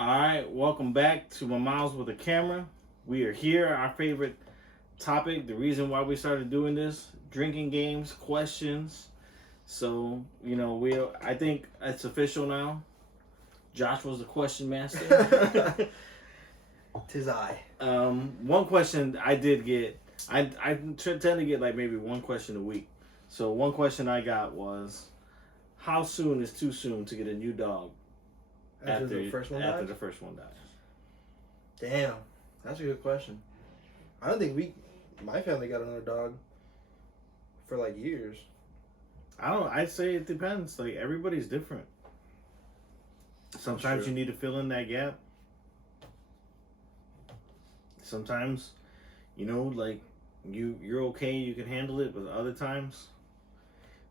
Alright, welcome back to Momos with a Camera. We are here, our favorite topic, the reason why we started doing this, drinking games, questions. So, I think it's official now. Josh was the question master. Tis I. One question I did get, I tend to get like maybe one question a week. So one question I got was, how soon is too soon to get a new dog? After the first one dies. Damn, that's a good question. I don't think my family got another dog for like years. I'd say it depends. Like everybody's different. Sometimes you need to fill in that gap. Sometimes, like you're okay, you can handle it, but other times,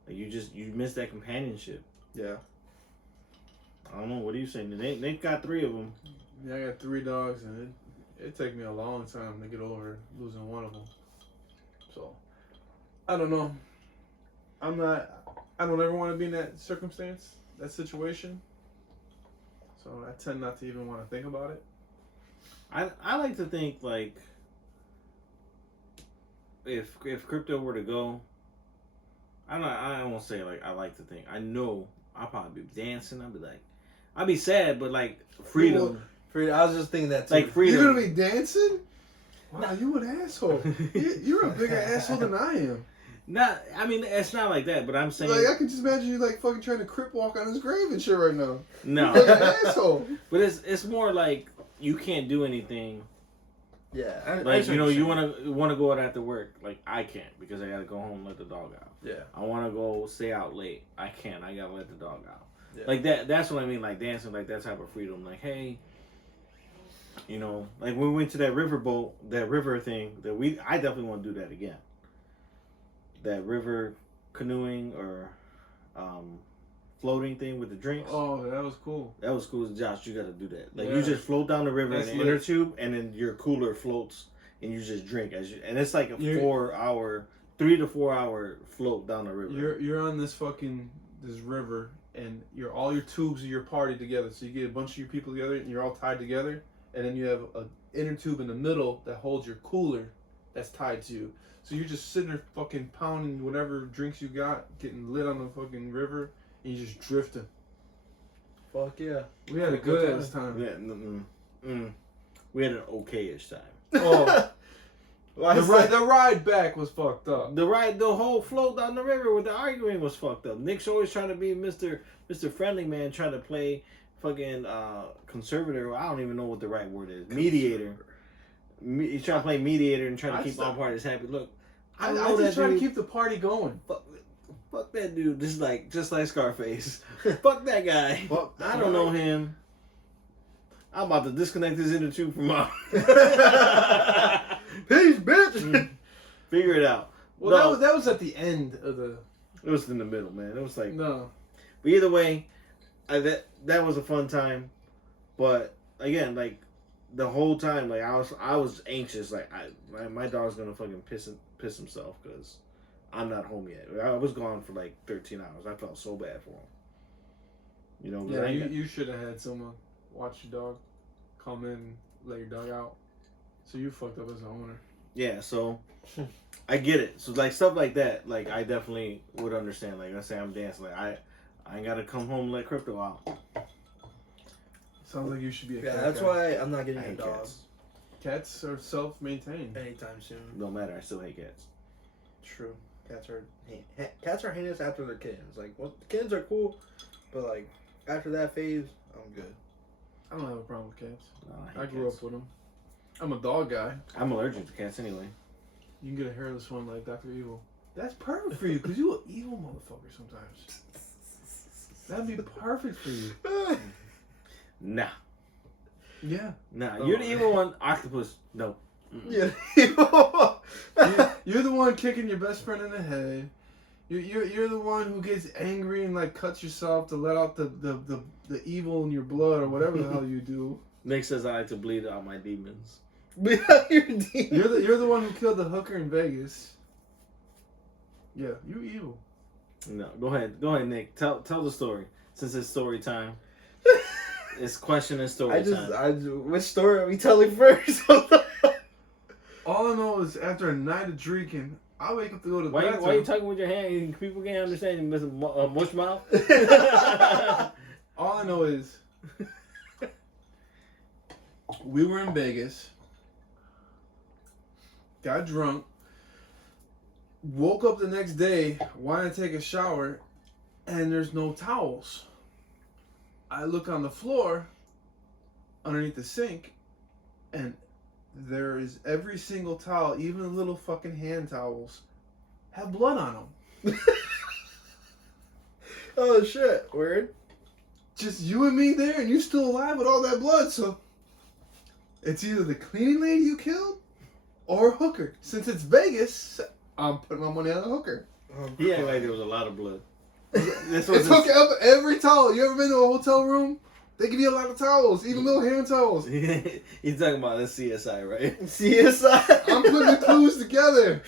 like you miss that companionship. Yeah. I don't know. What are you saying? They've got 3 of them. Yeah, I got 3 dogs, and it take me a long time to get over losing one of them. So, I don't know. I don't ever want to be in that circumstance, that situation. So I tend not to even want to think about it. I like to think like if crypto were to go, I won't say like I like to think. I know I'll probably be dancing. I'd be sad, but like freedom. I was just thinking that too. Like freedom. You're gonna be dancing? Wow, you an asshole. You're a bigger asshole than I am. It's not like that, but I'm saying Like I can just imagine you like fucking trying to crip walk on his grave and shit right now. No. You're like an asshole. But it's more like you can't do anything. Yeah. You wanna go out after work. Like I can't because I gotta go home and let the dog out. Yeah. I wanna go stay out late. I can't. I gotta let the dog out. Yeah. Like that's what I mean, like dancing, like that type of freedom. Like, hey, like when we went to that river thing, I definitely want to do that again. That river canoeing or floating thing with the drinks. Oh, that was cool. That was cool. Josh, you got to do that. Like Yeah. you just float down the river That's in an inner tube, and then your cooler floats, and you just drink and it's like a 3 to 4 hour float down the river. You're on this river, and all your tubes of your party together. So you get a bunch of your people together, and you're all tied together, and then you have an inner tube in the middle that holds your cooler that's tied to you. So you're just sitting there fucking pounding whatever drinks you got, getting lit on the fucking river, and you're just drifting. Fuck yeah. We had a good ass time. Yeah, we had an okay-ish time. Oh, the ride back was fucked up. The whole float down the river with the arguing was fucked up. Nick's always trying to be Mr. Friendly Man, trying to play fucking conservator. I don't even know what the right word is. Mediator. He's trying to play mediator and trying to keep all parties happy. Look, I just trying to keep the party going. Fuck that dude. Just like Scarface. Fuck that guy. I don't know him. I'm about to disconnect this inner tube from my. Peace, bitch. Figure it out. Well, that was at the end of the. It was in the middle, man. It was like no. But either way, that was a fun time. But again, like the whole time, like I was anxious. Like my dog's gonna fucking piss himself because I'm not home yet. I was gone for like 13 hours. I felt so bad for him. Yeah, you should have had someone watch your dog, come in, let your dog out. So you fucked up as an owner. Yeah, so I get it. So like stuff like that, like I definitely would understand. Like I say, I'm dancing. Like I ain't gotta come home and let crypto out. Sounds like you should be a cat that's guy. why I'm not getting a dog cats. Cats are self-maintained. anytime soon. No matter, I still hate cats. True. Cats are heinous after they're kittens. Like, well, kittens are cool, but like after that phase, I'm good. I don't have a problem with cats. No, I hate grew cats. up with them. I'm a dog guy. I'm allergic to cats anyway. You can get a hairless one like Dr. Evil. That's perfect for you, because you an evil motherfucker sometimes. That'd be perfect for you. Nah. Yeah. Nah, you're the evil one. Octopus, no. Yeah. You're the one kicking your best friend in the head. You're the one who gets angry and like cuts yourself to let out the evil in your blood or whatever the hell you do. Nick says I like to bleed out my demons. You're the one who killed the hooker in Vegas. Yeah, you evil. No, go ahead, Nick. Tell the story since it's story time. It's question and story time. Which story are we telling first? All I know is after a night of drinking, I wake up to go to the bathroom. Why you talking with your hand? People can't understand you missing mush mouth. All I know is we were in Vegas, got drunk, woke up the next day, wanted to take a shower, and there's no towels. I look on the floor underneath the sink, and there is every single towel, even the little fucking hand towels, have blood on them. Oh shit! Word. Just you and me there, and you still alive with all that blood. So it's either the cleaning lady you killed or a hooker. Since it's Vegas, I'm putting my money on the hooker. He acted like there was a lot of blood. It took up every towel. You ever been to a hotel room? They give you a lot of towels, even little hand towels. He's talking about the CSI, right? CSI. I'm putting the clues together.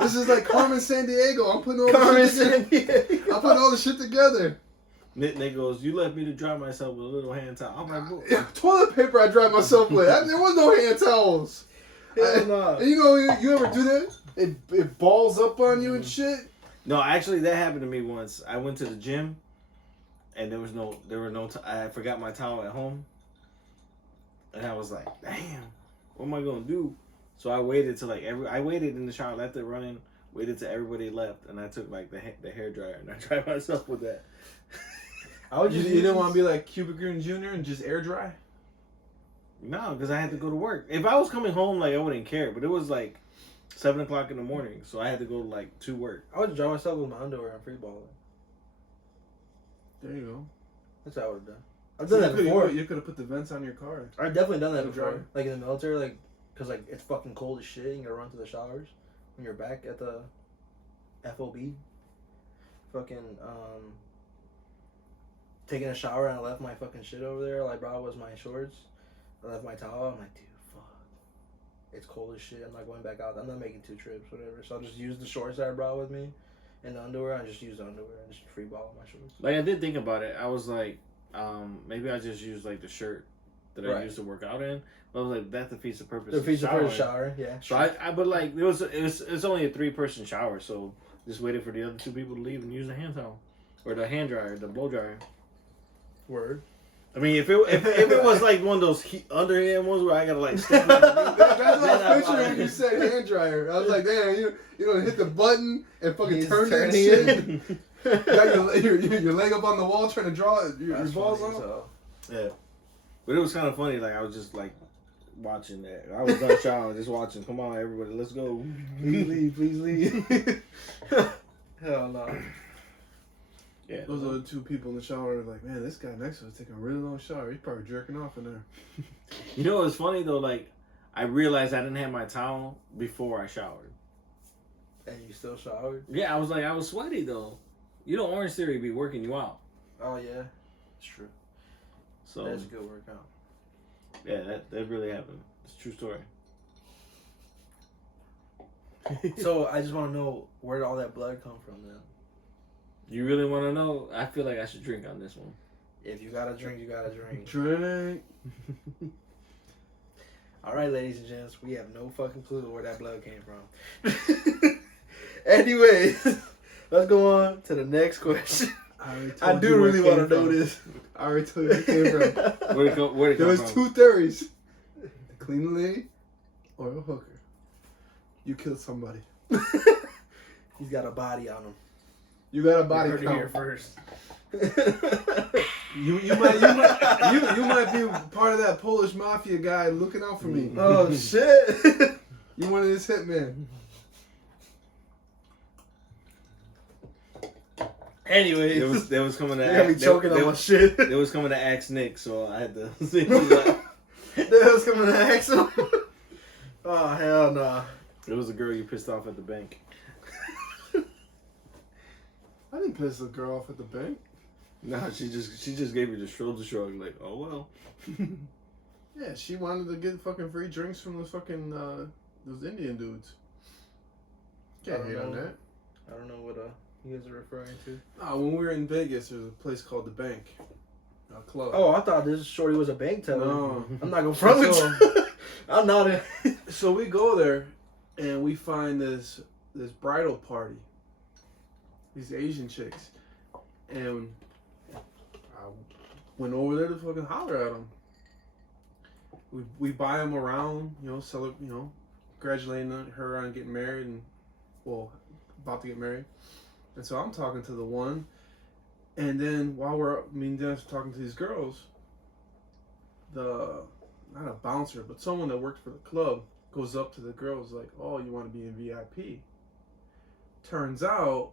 This is like Carmen San Diego. I'm putting all the shit together. I'm putting all the shit together. Nick goes, you left me to dry myself with a little hand towel. I'm like, yeah, toilet paper I dried myself with. There was no hand towels. Nah. And you ever do that? It balls up on you and shit. No, actually, that happened to me once. I went to the gym, and I forgot my towel at home, and I was like, damn, what am I gonna do? So I waited till I waited in the shower, left it running, waited till everybody left, and I took like the hair dryer and I dried myself with that. You didn't want to be like Cuba Gooding Jr. and just air dry? No, because I had to go to work. If I was coming home, like I wouldn't care, but it was like 7 o'clock in the morning, so I had to go like to work. I would dry myself with my underwear and free balling. There you go. That's what I would have done. I've done that before. You could have put the vents on your car. I've definitely done that To before. dry. Like in the military, like, because like it's fucking cold as shit. You gotta run to the showers when you're back at the FOB. Fucking taking a shower, and I left my fucking shit over there. Like, bro, was my shorts. I left my towel. I'm like, dude, fuck. It's cold as shit. I'm not going back out. I'm not making 2 trips, whatever. So I'll just use the shorts that I brought with me and the underwear. I just use the underwear and just free ball my shorts. Like I did think about it. I was like, maybe I just use like the shirt that I used to work out in. But I was like, that defeats the purpose. Defeats the purpose of shower, yeah. So I but like it's only a 3-person shower, so just waited for the other 2 people to leave and use the hand towel or the hand dryer, the blow dryer. Word. I mean, if it was like one of those underhand ones where I gotta like stick That's what I was picturing when you said hand dryer. I was like, damn, you don't hit the button and fucking turn that shit. Got your leg up on the wall trying to draw your balls off. Yeah, but it was kind of funny. Like I was just like watching that. I was done showering, just watching. Come on, everybody, let's go. Please leave. Hell no. Yeah, Those other 2 people in the shower were like, man, this guy next to us taking a really long shower. He's probably jerking off in there. You know what's funny though? Like I realized I didn't have my towel before I showered. And you still showered? Yeah, I was sweaty though. You know, Orange Theory be working you out. Oh yeah, it's true. So that's a good workout. Yeah, that really happened. It's a true story. So I just want to know, where did all that blood come from then? You really want to know? I feel like I should drink on this one. If you gotta drink, you gotta drink. Drink. All right, ladies and gents, we have no fucking clue where that blood came from. Anyways, let's go on to the next question. I do really want to know this. I already told you where it came from. Where'd it come There was from? 2 theories. The cleaning lady or a hooker. You killed somebody. He's got a body on him. You got a body You heard it count. here first. You might be part of that Polish mafia guy looking out for me. Oh shit! You one of his hitmen. Anyways, They was coming to they got me choking on my shit. They was coming to ask Nick, so I had to see. Like, They was coming to ask him. Oh hell nah. it was a girl you pissed off at the bank. I didn't piss the girl off at the bank. No, she just gave you the shoulder shrug, like, oh well. Yeah, she wanted to get fucking free drinks from the fucking those Indian dudes. Can't hate on that. I don't know what you guys are referring to. When we were in Vegas, there's a place called the Bank. A club. Oh, I thought this shorty was a bank teller. No. I'm not gonna front with you. I'm not in. So we go there, and we find this bridal party. These Asian chicks, and I went over there to fucking holler at them. We buy them around, congratulating her on getting married and, well, about to get married. And so I'm talking to the one, and then while me and Dennis are talking to these girls, not a bouncer, but someone that worked for the club goes up to the girls like, "Oh, you want to be in VIP?" Turns out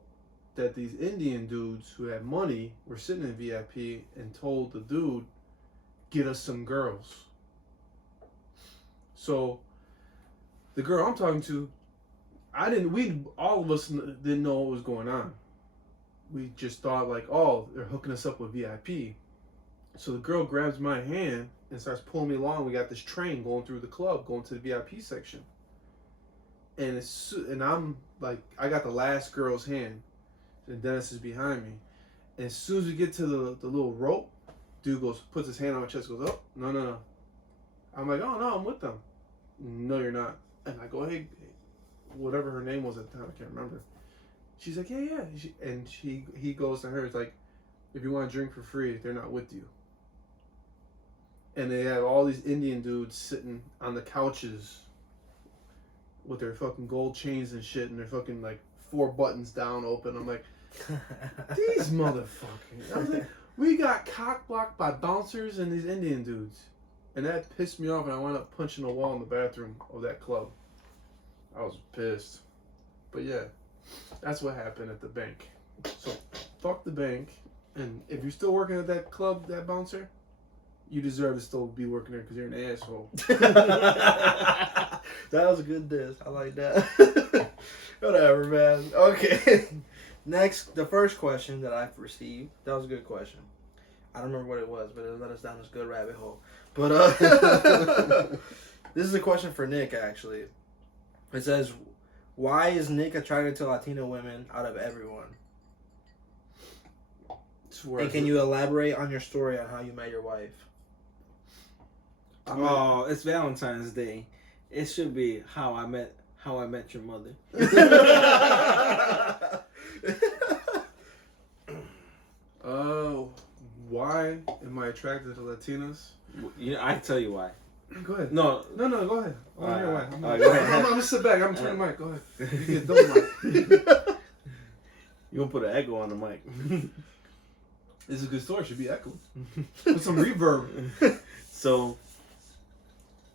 that these Indian dudes who had money were sitting in VIP and told the dude, "Get us some girls." So the girl I'm talking to, all of us didn't know what was going on. We just thought like, oh, they're hooking us up with VIP. So the girl grabs my hand and starts pulling me along. We got this train going through the club, going to the VIP section. And I'm like, I got the last girl's hand, and Dennis is behind me. And as soon as we get to the little rope, dude puts his hand on my chest, goes, "Oh, no. I'm like, "Oh no, I'm with them." "No, you're not." And I go, "Hey," whatever her name was at the time, I can't remember. She's like, "Yeah." He goes to her, it's like, "If you want to drink for free, they're not with you." And they have all these Indian dudes sitting on the couches with their fucking gold chains and shit, and their fucking like 4 buttons down open. I'm like, these motherfuckers. I was like, we got cock blocked by bouncers and these Indian dudes. And that pissed me off, and I wound up punching a wall in the bathroom of that club. I was pissed. But yeah, that's what happened at the bank. So, fuck the bank. And if you're still working at that club, that bouncer, you deserve to still be working there because you're an asshole. That was a good diss. I like that. Whatever, man. Okay. Next, the first question that I've received. That was a good question. I don't remember what it was, but it led us down this good rabbit hole. But this is a question for Nick, actually. It says, "Why is Nick attracted to Latino women out of everyone?" And can you elaborate on your story on how you met your wife? Oh, it's Valentine's Day. It should be how I met your mother. Why am I attracted to Latinas? I can tell you why. Go ahead. No, go ahead. Go ahead. I'm gonna sit back. I'm turning the mic. Go ahead. You get double mic. You gonna put an echo on the mic. This is a good story. Should be echoed. Put some reverb. So,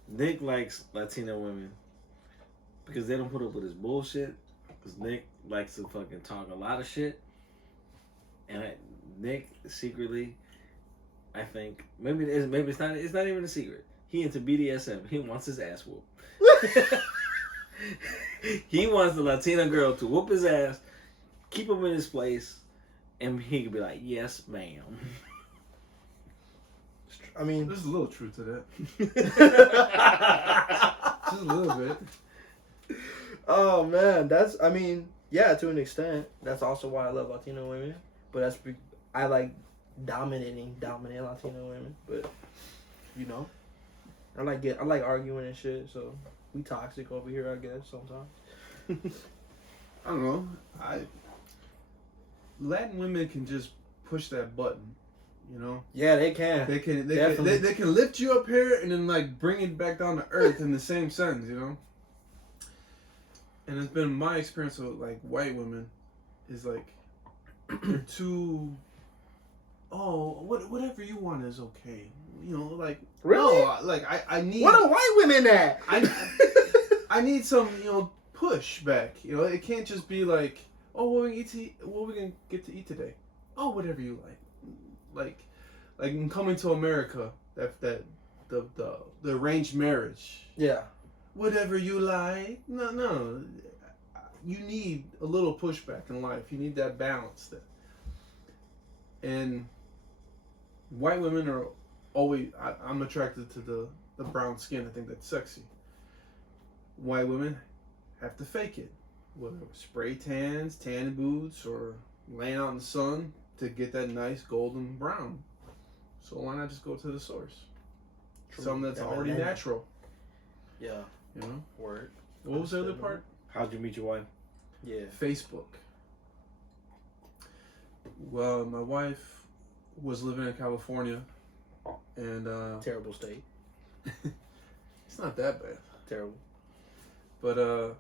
Nick likes Latino women because they don't put up with his bullshit. Because Nick likes to fucking talk a lot of shit. And Nick secretly, I think, maybe it's not even a secret. He into BDSM. He wants his ass whooped. He wants the Latina girl to whoop his ass, keep him in his place, and he could be like, "Yes, ma'am." I mean, there's a little truth to that. Just a little bit. Oh man, yeah, to an extent. That's also why I love Latino women. But I like dominant Latino women. But I like arguing and shit. So we toxic over here, I guess sometimes. I don't know. Latin women can just push that button. Yeah, they can. They can lift you up here and then like bring it back down to earth in the same sentence, And it's been my experience with like white women is like they're too whatever you want is okay. Like really? No, like I need what are white women at? I need some, push back. It can't just be like, "Oh, what are we gonna get to eat today?" "Oh, whatever you like." Like in Coming to America, that the arranged marriage. Yeah. Whatever you like. No. You need a little pushback in life. You need that balance there. And white women are always. I'm attracted to the brown skin. I think that's sexy. White women have to fake it, whether spray tans, tan boots, or laying out in the sun to get that nice golden brown. So why not just go to the source? True. Something that's already natural. Yeah. You know? Word. What was the other part? How'd you meet your wife? Yeah. Facebook. Well, my wife was living in California, and Terrible state. it's not that bad. Terrible. But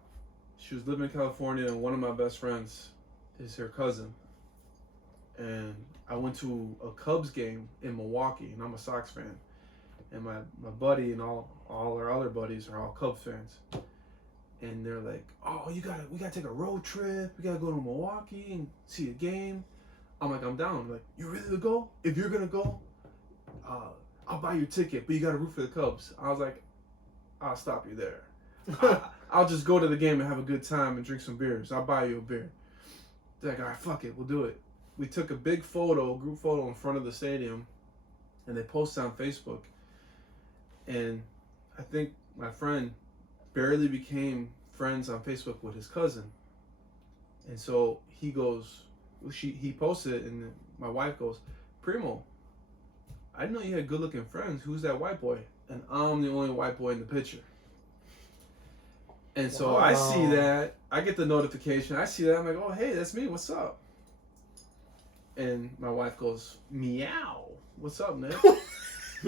she was living in California, and one of my best friends is her cousin. And I went to a Cubs game in Milwaukee, and I'm a Sox fan. And my buddy and all our other buddies are all Cubs fans. And they're like, "Oh, we gotta take a road trip. We gotta go to Milwaukee and see a game." I'm like, "I'm down." I'm like, "You ready to go? If you're gonna go, I'll buy you a ticket, but you gotta root for the Cubs." I was like, "I'll stop you there. I'll just go to the game and have a good time and drink some beers. I'll buy you a beer." They're like, "All right, fuck it, we'll do it." We took a big group photo in front of the stadium, and they posted on Facebook. And I think my friend barely became friends on Facebook with his cousin. And so he posted it, and my wife goes, "Primo, I didn't know you had good looking friends. Who's that white boy?" And I'm the only white boy in the picture. And so I see that, I get the notification, I see that, I'm like, "Oh, hey, that's me, what's up?" And my wife goes, "Meow, what's up, Nick?"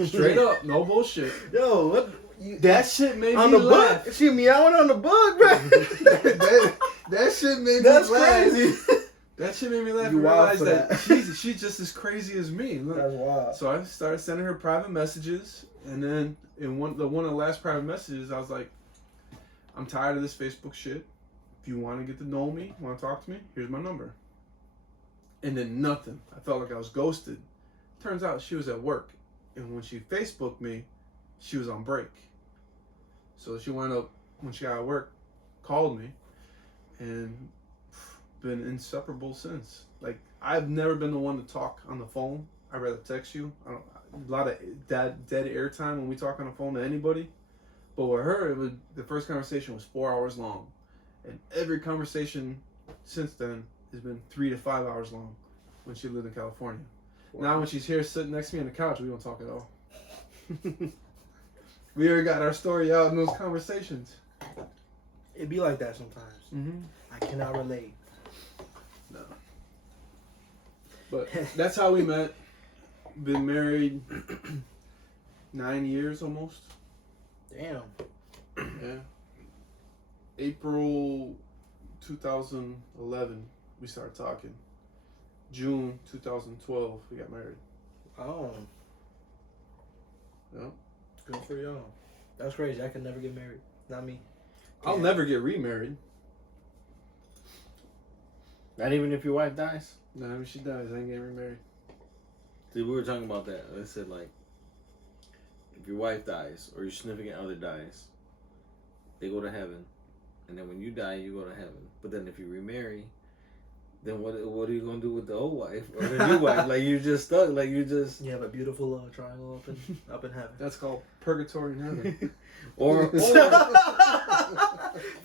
Straight up, no bullshit. Yo, what? That shit made on me the laugh. book? She meowing on the book, bro. that shit made That's me laugh. crazy. That shit made me laugh. You And wild realize for that that. she's just as crazy as me. Look. That's wild. So I started sending her private messages, and then in one of the last private messages, I was like, "I'm tired of this Facebook shit. If you want to get to know me, want to talk to me, here's my number." And then nothing. I felt like I was ghosted. Turns out she was at work, and when she Facebooked me, she was on break. So she wound up, when she got out of work, called me, and been inseparable since. Like, I've never been the one to talk on the phone. I'd rather text you. A lot of dead air time when we talk on the phone to anybody. But with her, the first conversation was 4 hours long. And every conversation since then has been 3 to 5 hours long when she lived in California. Wow. Now when she's here sitting next to me on the couch, we don't talk at all. We already got our story out in those conversations. It be like that sometimes. Mm-hmm. I cannot relate. No. But that's how we met. Been married 9 years almost. Damn. Yeah. April 2011, we started talking. June 2012, we got married. Oh. Yeah. Good for y'all. That's crazy. I could never get married. Not me. I'll never get remarried. Not even if your wife dies? No, if she dies, I ain't getting remarried. See, we were talking about that. I said, like, if your wife dies or your significant other dies, they go to heaven. And then when you die, you go to heaven. But then if you remarry, then what are you going to do with the old wife or the new wife? Like, you're just stuck. Like, you just... You have a beautiful triangle up in heaven. That's called purgatory in heaven. or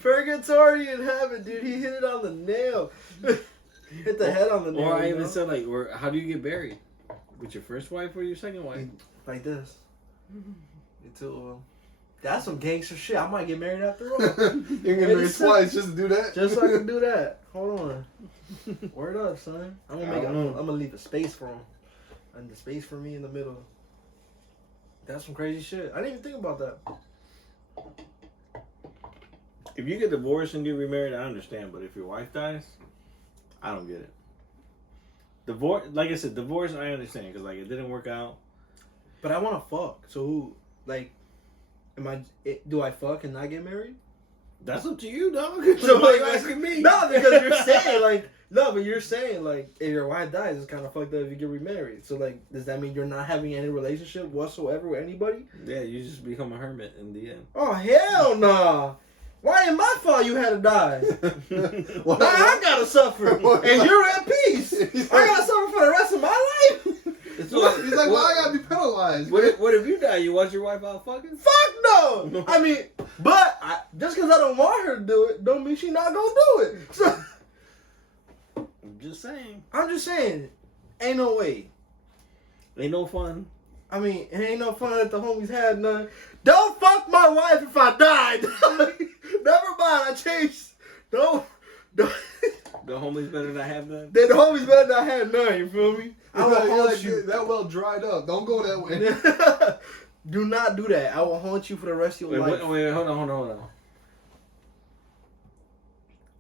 Purgatory in heaven, dude. He hit it on the nail. Hit the head on the nail. Or I even said, like, how do you get buried? With your first wife or your second wife? Like this. You two of them. That's some gangster shit. I might get married after all. You're getting married twice just to do that? Just so I can do that. Hold on. Word up, son. I'm gonna leave a space for him. And the space for me in the middle. That's some crazy shit. I didn't even think about that. If you get divorced and get remarried, I understand. But if your wife dies, I don't get it. Divorce, like I said, divorce, I understand. Because, like, it didn't work out. But I want to fuck. So who, like, do I fuck and not get married? That's up to you, dog. So why like, you asking me? No, because you're saying like no, but you're saying like if your wife dies, it's kind of fucked up if you get remarried. So like, does that mean you're not having any relationship whatsoever with anybody? Yeah, you just become a hermit in the end. Oh hell no! Why ain't my fault you had to die? Now I gotta suffer, and you're at peace. I gotta suffer for the rest of my life. He's like, why I gotta be penalized? What if you die? You watch your wife out fucking? Fuck no! I mean, but just because I don't want her to do it, don't mean she not gonna do it. So, I'm just saying. ain't no way. Ain't no fun. I mean, it ain't no fun that the homies had none. Don't fuck my wife if I died. Never mind, I changed. Don't. The homies better not have none. The homies better not have none. You feel me? I will haunt like, you. that well dried up. Don't go that way. Do not do that. I will haunt you for the rest of your life. Wait, hold on.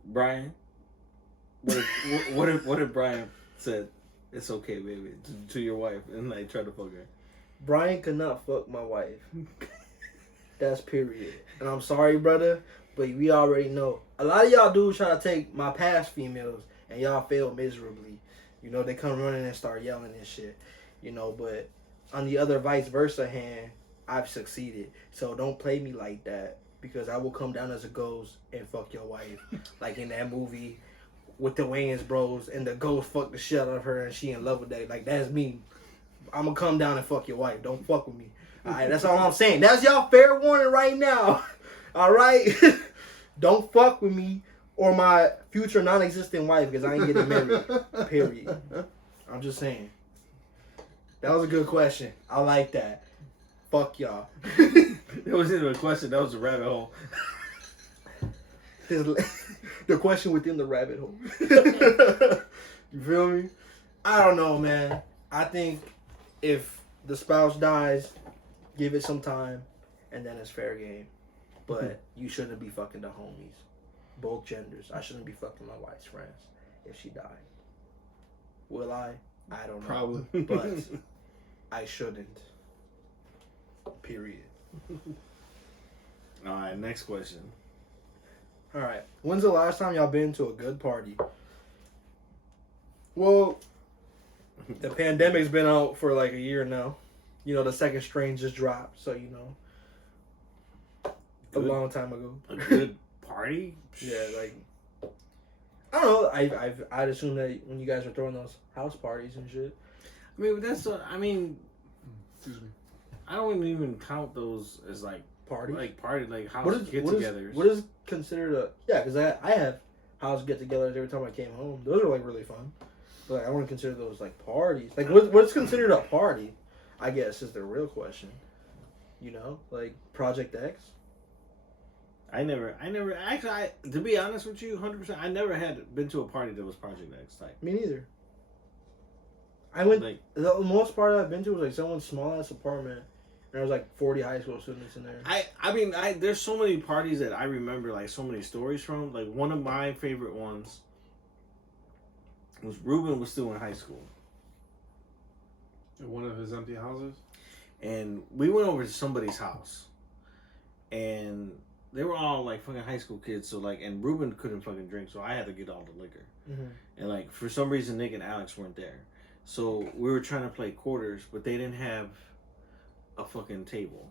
Brian, what if Brian said it's okay, baby, to your wife and like try to fuck her? Brian could not fuck my wife. That's period. And I'm sorry, brother, but we already know. A lot of y'all dudes try to take my past females and y'all fail miserably. You know, they come running and start yelling and shit. You know, but on the other vice versa hand, I've succeeded. So don't play me like that, because I will come down as a ghost and fuck your wife. Like in that movie with the Wayans bros, and the ghost fucked the shit out of her and she in love with that. Like, that's me. I'm gonna come down and fuck your wife. Don't fuck with me. Alright, that's all I'm saying. That's y'all fair warning right now. Alright? Don't fuck with me or my future non-existent wife, because I ain't getting married. Period. I'm just saying. That was a good question. I like that. Fuck y'all. It wasn't even a question, that was a rabbit hole. The question within the rabbit hole. You feel me? I don't know, man. I think if the spouse dies, give it some time, and then it's fair game. But you shouldn't be fucking the homies. Both genders. I shouldn't be fucking my wife's friends if she died. Will I? I don't know. Probably. But I shouldn't. Period. Alright, next question. Alright. When's the last time y'all been to a good party? Well, the pandemic's been out for like a year now. You know, the second strain just dropped, so you know. A long time ago. A good party? Yeah, like, I don't know. I'd assume that when you guys were throwing those house parties and shit. I mean, that's Excuse me. I don't even count those as like Parties? like house get-togethers. What is considered a... Yeah, because I have house get-togethers every time I came home. Those are like really fun. But like, I wouldn't consider those like parties. Like, what's considered a party, I guess, is the real question. You know? Like, Project X? I never actually, to be honest with you, 100%, I never had been to a party that was Project X type. Me neither. I went, like, the most part I've been to was like someone's small ass apartment, and there was like 40 high school students in there. I mean, there's so many parties that I remember, like, so many stories from. Like, one of my favorite ones was Ruben was still in high school. In one of his empty houses? And we went over to somebody's house. And they were all, like, fucking high school kids. So, like, and Ruben couldn't fucking drink, so I had to get all the liquor. Mm-hmm. And, like, for some reason, Nick and Alex weren't there. So we were trying to play quarters, but they didn't have a fucking table.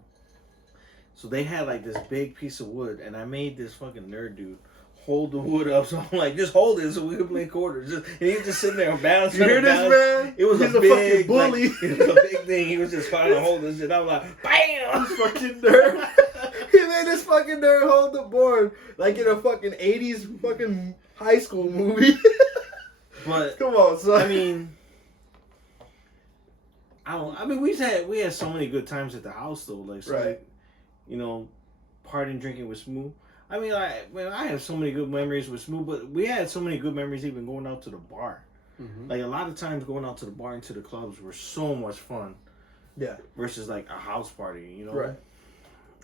So they had like this big piece of wood, and I made this fucking nerd dude hold the wood up. So I'm like, just hold it so we can play quarters. And he was just sitting there balancing. You hear this, man? It was He's a big fucking bully. Like, it was a big thing. He was just trying to hold this shit. I was like, bam! This fucking nerd. He made this fucking nerd hold the board like in a fucking 80s fucking high school movie. But come on, son. I mean, we had so many good times at the house though. Like, so, right. like, you know, partying, drinking with Smooth. I mean, I have so many good memories with Smooth, but we had so many good memories even going out to the bar. Mm-hmm. Like, a lot of times going out to the bar and to the clubs were so much fun. Yeah. Versus, like, a house party, you know? Right.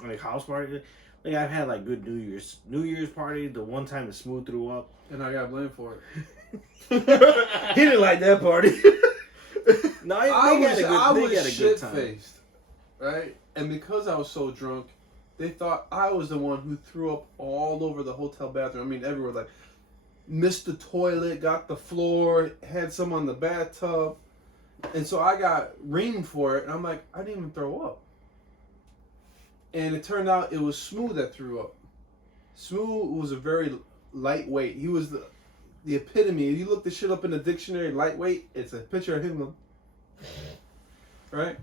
Like, house party. Like, I've had, like, good New Year's party. The one time that Smooth threw up. And I got blamed for it. He didn't like that party. No, I was shit-faced, right? And because I was so drunk, they thought I was the one who threw up all over the hotel bathroom. I mean, everywhere. Like, missed the toilet, got the floor, had some on the bathtub. And so I got reamed for it. And I'm like, I didn't even throw up. And it turned out it was Smooth that threw up. Smooth was a very lightweight. He was the epitome. If you look this shit up in the dictionary, lightweight, it's a picture of him. Right?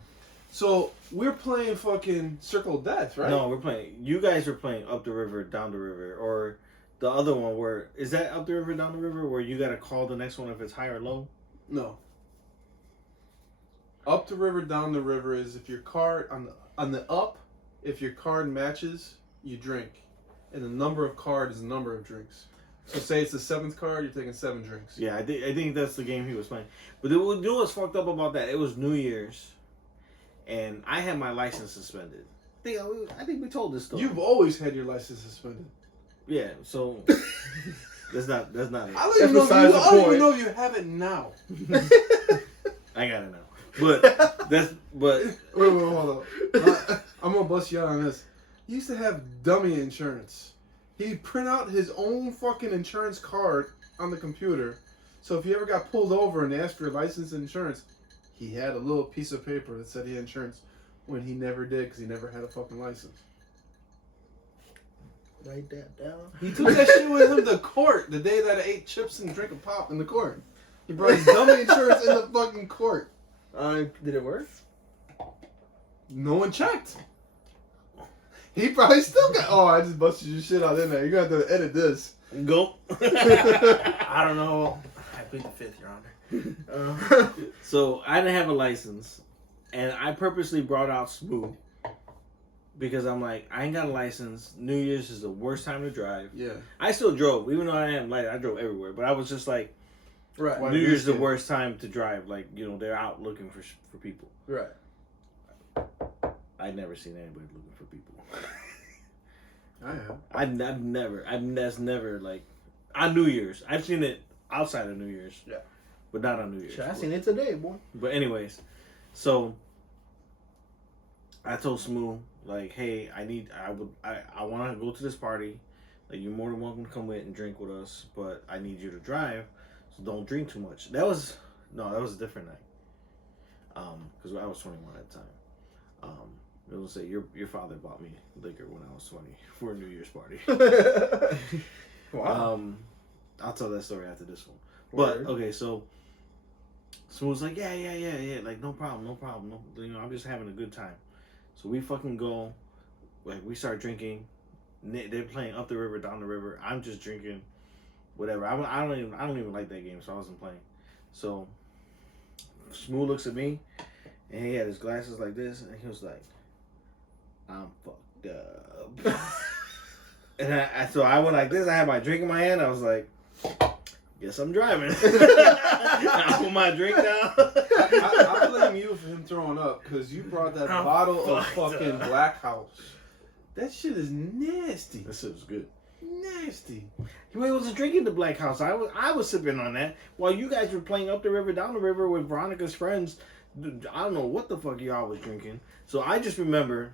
So, we're playing fucking Circle of Death, right? No, you guys were playing Up the River, Down the River, or the other one where, is that Up the River, Down the River, where you gotta call the next one if it's high or low? No. Up the river, down the river is if your card on the up, if your card matches, you drink, and the number of cards is the number of drinks. So say it's the 7th card, you're taking 7 drinks. Yeah, I think that's the game he was playing. But you know what's fucked up about that? It was New Year's, and I had my license suspended. I think we told this story. You've always had your license suspended. Yeah, so that's not it. I don't even know if you have it now. I got it now. But wait, hold on. I'm gonna bust you out on this. He used to have dummy insurance. He'd print out his own fucking insurance card on the computer. So if you ever got pulled over and asked for your license and insurance, he had a little piece of paper that said he had insurance when he never did because he never had a fucking license. Write that down. He took that shit with him to court the day that I ate chips and drank a pop in the court. He brought his dummy insurance in the fucking court. Did it work? No one checked. He probably still got. Oh, I just busted your shit out in there. You're gonna have to edit this. go. I don't know. I plead the 5th, Your Honor. So I didn't have a license, and I purposely brought out Smooth because I'm like, I ain't got a license. New Year's is the worst time to drive. Yeah. I still drove, even though I didn't have a license. I drove everywhere, but I was just like, Right. New Year's is the worst time to drive. Like, you know, they're out looking for people. Right. I'd never seen anybody looking for people. I have. That's never like on New Year's. I've seen it outside of New Year's. Yeah. But not on New Year's. Shit, I seen it today, boy. But anyways, so I told Smooth, like, hey, I want to go to this party. Like, you're more than welcome to come with and drink with us, but I need you to drive, so don't drink too much. That was a different night. Because I was 21 at the time. It was say your father bought me liquor when I was 20 for a New Year's party. Wow. I'll tell that story after this one. Word. But okay, so Smooth's like, yeah, like no problem. No, you know, I'm just having a good time. So we fucking go, like we start drinking. They're playing up the river, down the river. I'm just drinking, whatever. I don't even like that game, so I wasn't playing. So Smooth looks at me, and he had his glasses like this, and he was like, I'm fucked up. And so I went like this. I had my drink in my hand. I was like, guess I'm driving. I put my drink down. I blame you for him throwing up because you brought that bottle of fucking Black House. That shit is nasty. That shit was good. Nasty. He wasn't drinking the Black House. I was sipping on that while you guys were playing up the river, down the river with Veronica's friends. I don't know what the fuck y'all was drinking. So I just remember.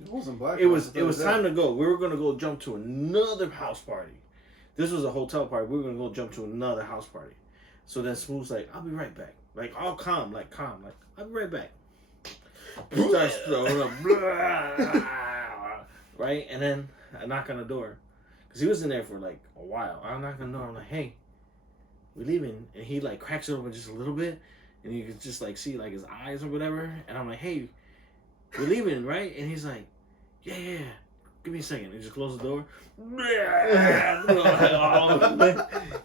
It wasn't Black House. It was time to go. We were gonna go jump to another house party. This was a hotel party. We were gonna go jump to another house party. So then Smooth's like, I'll be right back. Like all calm. Like I'll be right back. Starts throwing up. Right? And then I knock on the door. Because he was in there for like a while. I knock on the door. I'm like, hey, we leaving. And he like cracks it open just a little bit. And you could just like see like his eyes or whatever. And I'm like, hey, we're leaving, right? And he's like, yeah. Give me a second. He just closed the door.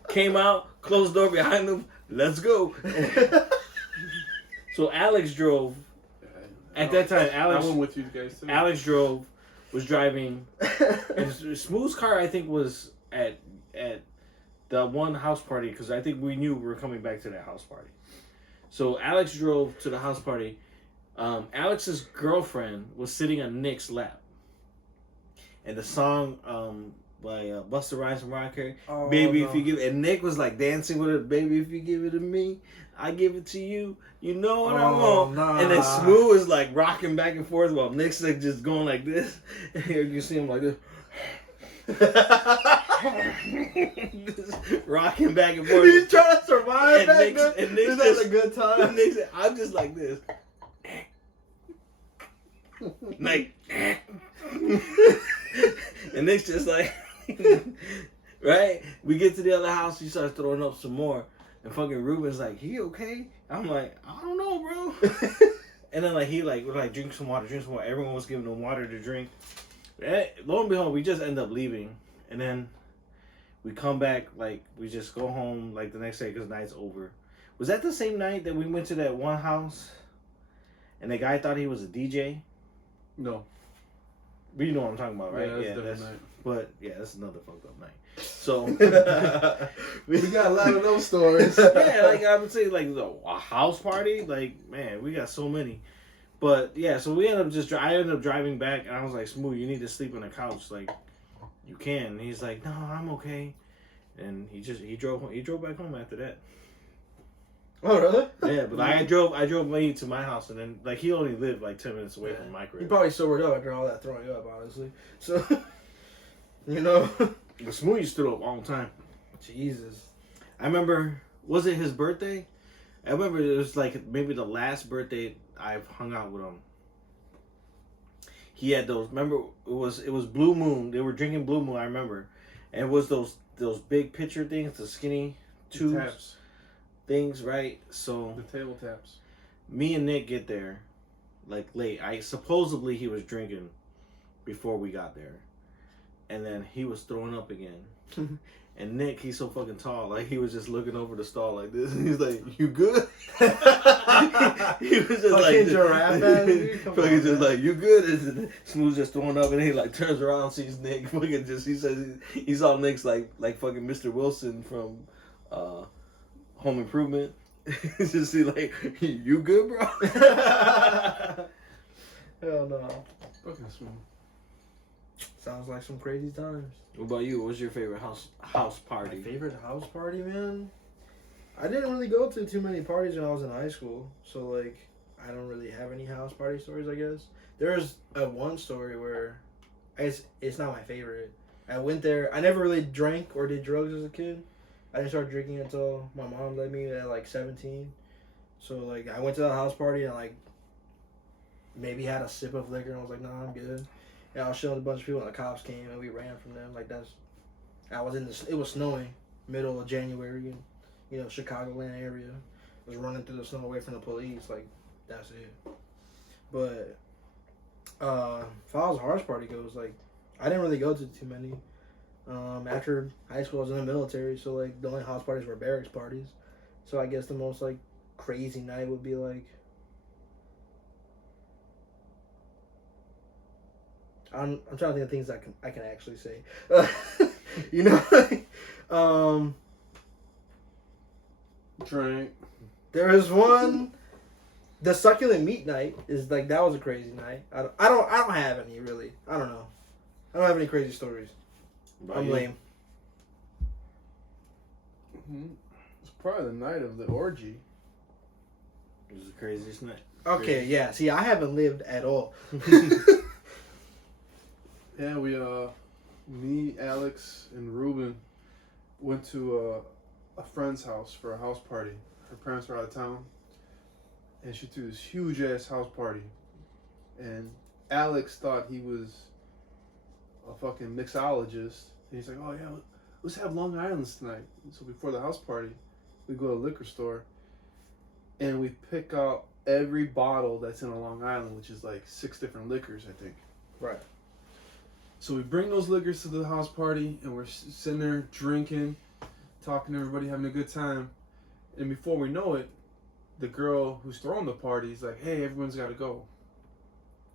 Came out, closed the door behind him. Let's go. So Alex drove. At that time, I went with you guys too. Alex drove, was driving. And Smooth's car, I think, was at the one house party because I think we knew we were coming back to that house party. So Alex drove to the house party. Alex's girlfriend was sitting on Nick's lap. And the song by Busta Rhymes and Mariah Carey, Baby, If You Give It, and Nick was like dancing with it, Baby, if you give it to me, I give it to you, you know what I want. Nah. And then Smooth is like rocking back and forth while Nick's like just going like this. And here you see him like this. Just rocking back and forth. He's trying to survive and that. And Nick's That's a good time. And Nick's, I'm just like this. Like, and Nick's just like, right? We get to the other house, he starts throwing up some more. And fucking Ruben's like, he okay? I'm like, I don't know, bro. And then like he like, we're like, drink some water. Everyone was giving him water to drink. And lo and behold, we just end up leaving. And then we come back, like, we just go home like the next day because night's over. Was that the same night that we went to that one house, and the guy thought he was a DJ? No. But you know what I'm talking about, right? Yeah, that's a different night. But yeah, that's another fucked up night. So we got a lot of those stories. yeah, like I would say, like a house party. Like man, we got so many. But yeah, so we ended up I ended up driving back, and I was like, Smooth, you need to sleep on the couch. Like you can. And he's like, no, I'm okay. And he drove back home after that. Oh really? Yeah, but I drove me to my house, and then like he only lived like 10 minutes away from my crib. He probably sobered up after all that throwing up, honestly. So, you know. But Smooth used to throw up all the time. Jesus. I remember, was it his birthday? I remember it was like maybe the last birthday I've hung out with him. He had those. Remember, it was Blue Moon. They were drinking Blue Moon. I remember, and it was those big pitcher things, the skinny tubes. Taps. Things, right? So The table taps. me and Nick get there like late. Supposedly he was drinking before we got there, and then he was throwing up again. And Nick, he's so fucking tall, like he was just looking over the stall like this. He's like, "You good?" He was just like, giraffe fucking just like, "You good?" And Smooth just throwing up, and he like turns around, sees Nick. Fucking just he says he saw Nick's like fucking Mr. Wilson from Home Improvement. Just see like, "You good, bro?" Hell no. Fucking Smooth. Sounds like some crazy times. What about you? What's your favorite house party? My favorite house party, man? I didn't really go to too many parties when I was in high school. So, like, I don't really have any house party stories, I guess. There's one story where it's not my favorite. I went there. I never really drank or did drugs as a kid. I didn't start drinking until my mom let me at, like, 17. So, like, I went to the house party and, like, maybe had a sip of liquor and I was like, nah, I'm good. And I was showing a bunch of people and the cops came and we ran from them. Like I was it was snowing, middle of January in, Chicagoland area. I was running through the snow away from the police. Like, that's it. But, as far as house party goes, like, I didn't really go to too many. After high school, I was in the military, so, like, the only house parties were barracks parties. So I guess the most, like, crazy night would be, like, I'm trying to think of things I can actually say. Drink. There is one. The succulent meat night is like that was a crazy night. I don't have any really. I don't know. I don't have any crazy stories. I'm lame. It's probably the night of the orgy. It was the craziest night. Okay, yeah. See, I haven't lived at all. Yeah, me, Alex, and Ruben went to a friend's house for a house party. Her parents were out of town, and she threw this huge ass house party. And Alex thought he was a fucking mixologist, and he's like, "Oh yeah, let's have Long Island's tonight." And so before the house party, we go to a liquor store, and we pick out every bottle that's in a Long Island, which is like 6 different liquors, I think. Right. So we bring those liquors to the house party, and we're sitting there drinking, talking to everybody, having a good time. And before we know it, the girl who's throwing the party is like, "Hey, everyone's got to go."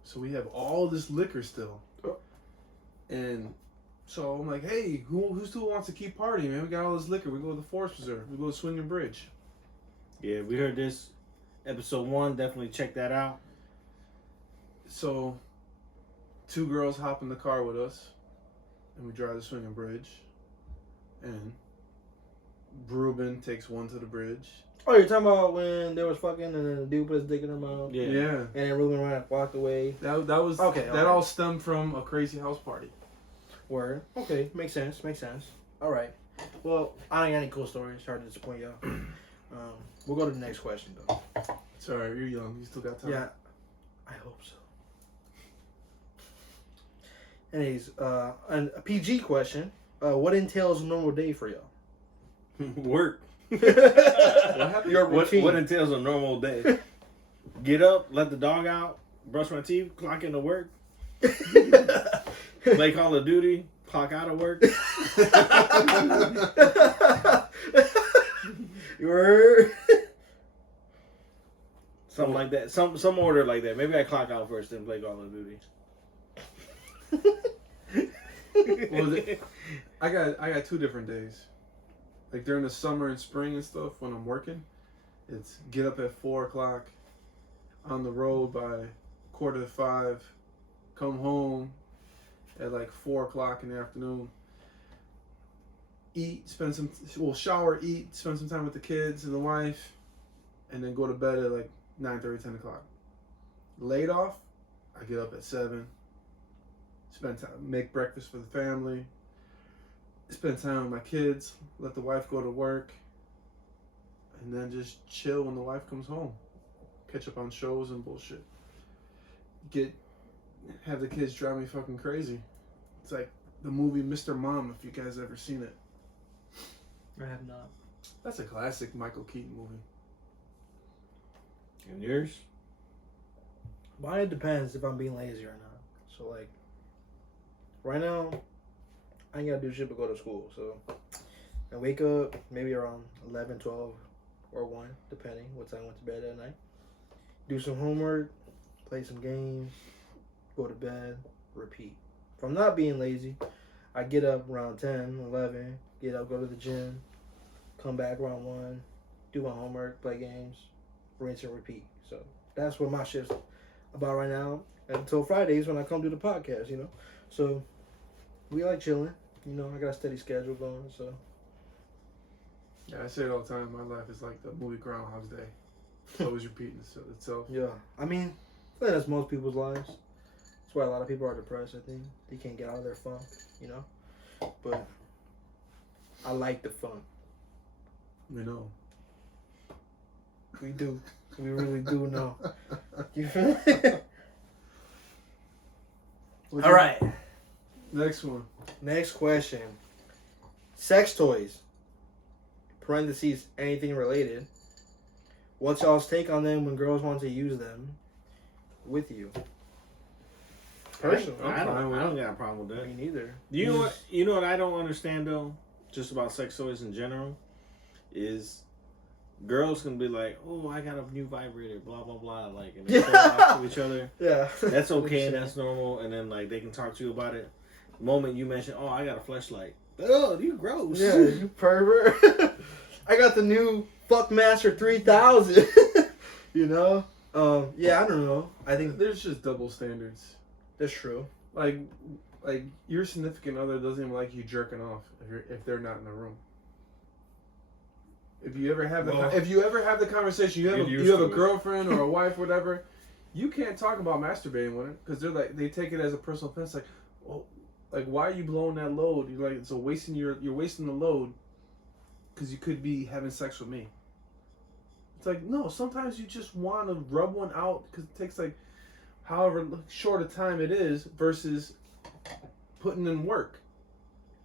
So we have all this liquor still. And so I'm like, "Hey, who still wants to keep partying, man? We got all this liquor. We go to the Forest Preserve. We go to Swinging Bridge." Yeah, we heard this episode 1. Definitely check that out. So 2 girls hop in the car with us, and we drive to Swinging Bridge, and Ruben takes one to the bridge. Oh, you're talking about when there was fucking and then the dude put his dick in her mouth? Yeah. And then Ruben walked away. That was okay. That all stemmed from a crazy house party. Word. Okay, makes sense. All right. Well, I ain't got any cool stories. Sorry to disappoint y'all. We'll go to the next question though. Sorry, you're young. You still got time. Yeah, I hope so. Anyways, a PG question. What entails a normal day for y'all? Work. Your routine. What entails a normal day? Get up, let the dog out, brush my teeth, clock into work, play Call of Duty, clock out of work. Word. Something like that. Some order like that. Maybe I clock out first, then play Call of Duty. I got 2 different days. Like during the summer and spring and stuff when I'm working, it's get up at 4:00, on the road by 4:45, come home at like 4:00 in the afternoon. Eat, shower, eat, spend some time with the kids and the wife, and then go to bed at like 9:30, 10 o'clock. Laid off, I get up at 7, spend time, make breakfast for the family, spend time with my kids, let the wife go to work, and then just chill when the wife comes home. Catch up on shows and bullshit. Have the kids drive me fucking crazy. It's like the movie Mr. Mom, if you guys ever seen it. I have not. That's a classic Michael Keaton movie. And yours? Mine, it depends if I'm being lazy or not. So, like, right now, I ain't gotta do shit but go to school. So, I wake up maybe around 11, 12, or 1, depending what time I went to bed that night. Do some homework, play some games, go to bed, repeat. If I'm not being lazy, I get up around 10, 11, get up, go to the gym, come back around 1, do my homework, play games, rinse and repeat. So that's what my shift's about right now until Fridays when I come do the podcast, you know. So we like chilling, you know. I got a steady schedule going, so. Yeah, I say it all the time. My life is like the movie Groundhog's Day. It's always repeating itself. Yeah, I mean, I think that's most people's lives. That's why a lot of people are depressed, I think. They can't get out of their funk, you know. But I like the funk. We know. We do. We really do know. You feel me? All right. Next one. Next question. Sex toys. Parentheses, anything related. What's y'all's take on them when girls want to use them with you? Personally, I don't got a problem with that. me neither. You know what I don't understand though, just about sex toys in general, is girls can be like, "Oh, I got a new vibrator," blah blah blah, like, and they talk to each other. Yeah, That's okay, that's normal, and then like they can talk to you about it. The moment you mention, "Oh, I got a fleshlight," oh, you gross. Yeah, you pervert. I got the new Fuckmaster 3000. You know? Yeah, I don't know. I think There's just double standards. that's true. Like your significant other doesn't even like you jerking off if they're not in the room. If you ever have the conversation, you have a girlfriend or a wife, whatever, you can't talk about masturbating with her because they take it as a personal offense. Like, well, like why are you blowing that load? You're like, so you're wasting the load because you could be having sex with me. It's like, no, sometimes you just want to rub one out because it takes like however short a time it is versus putting in work.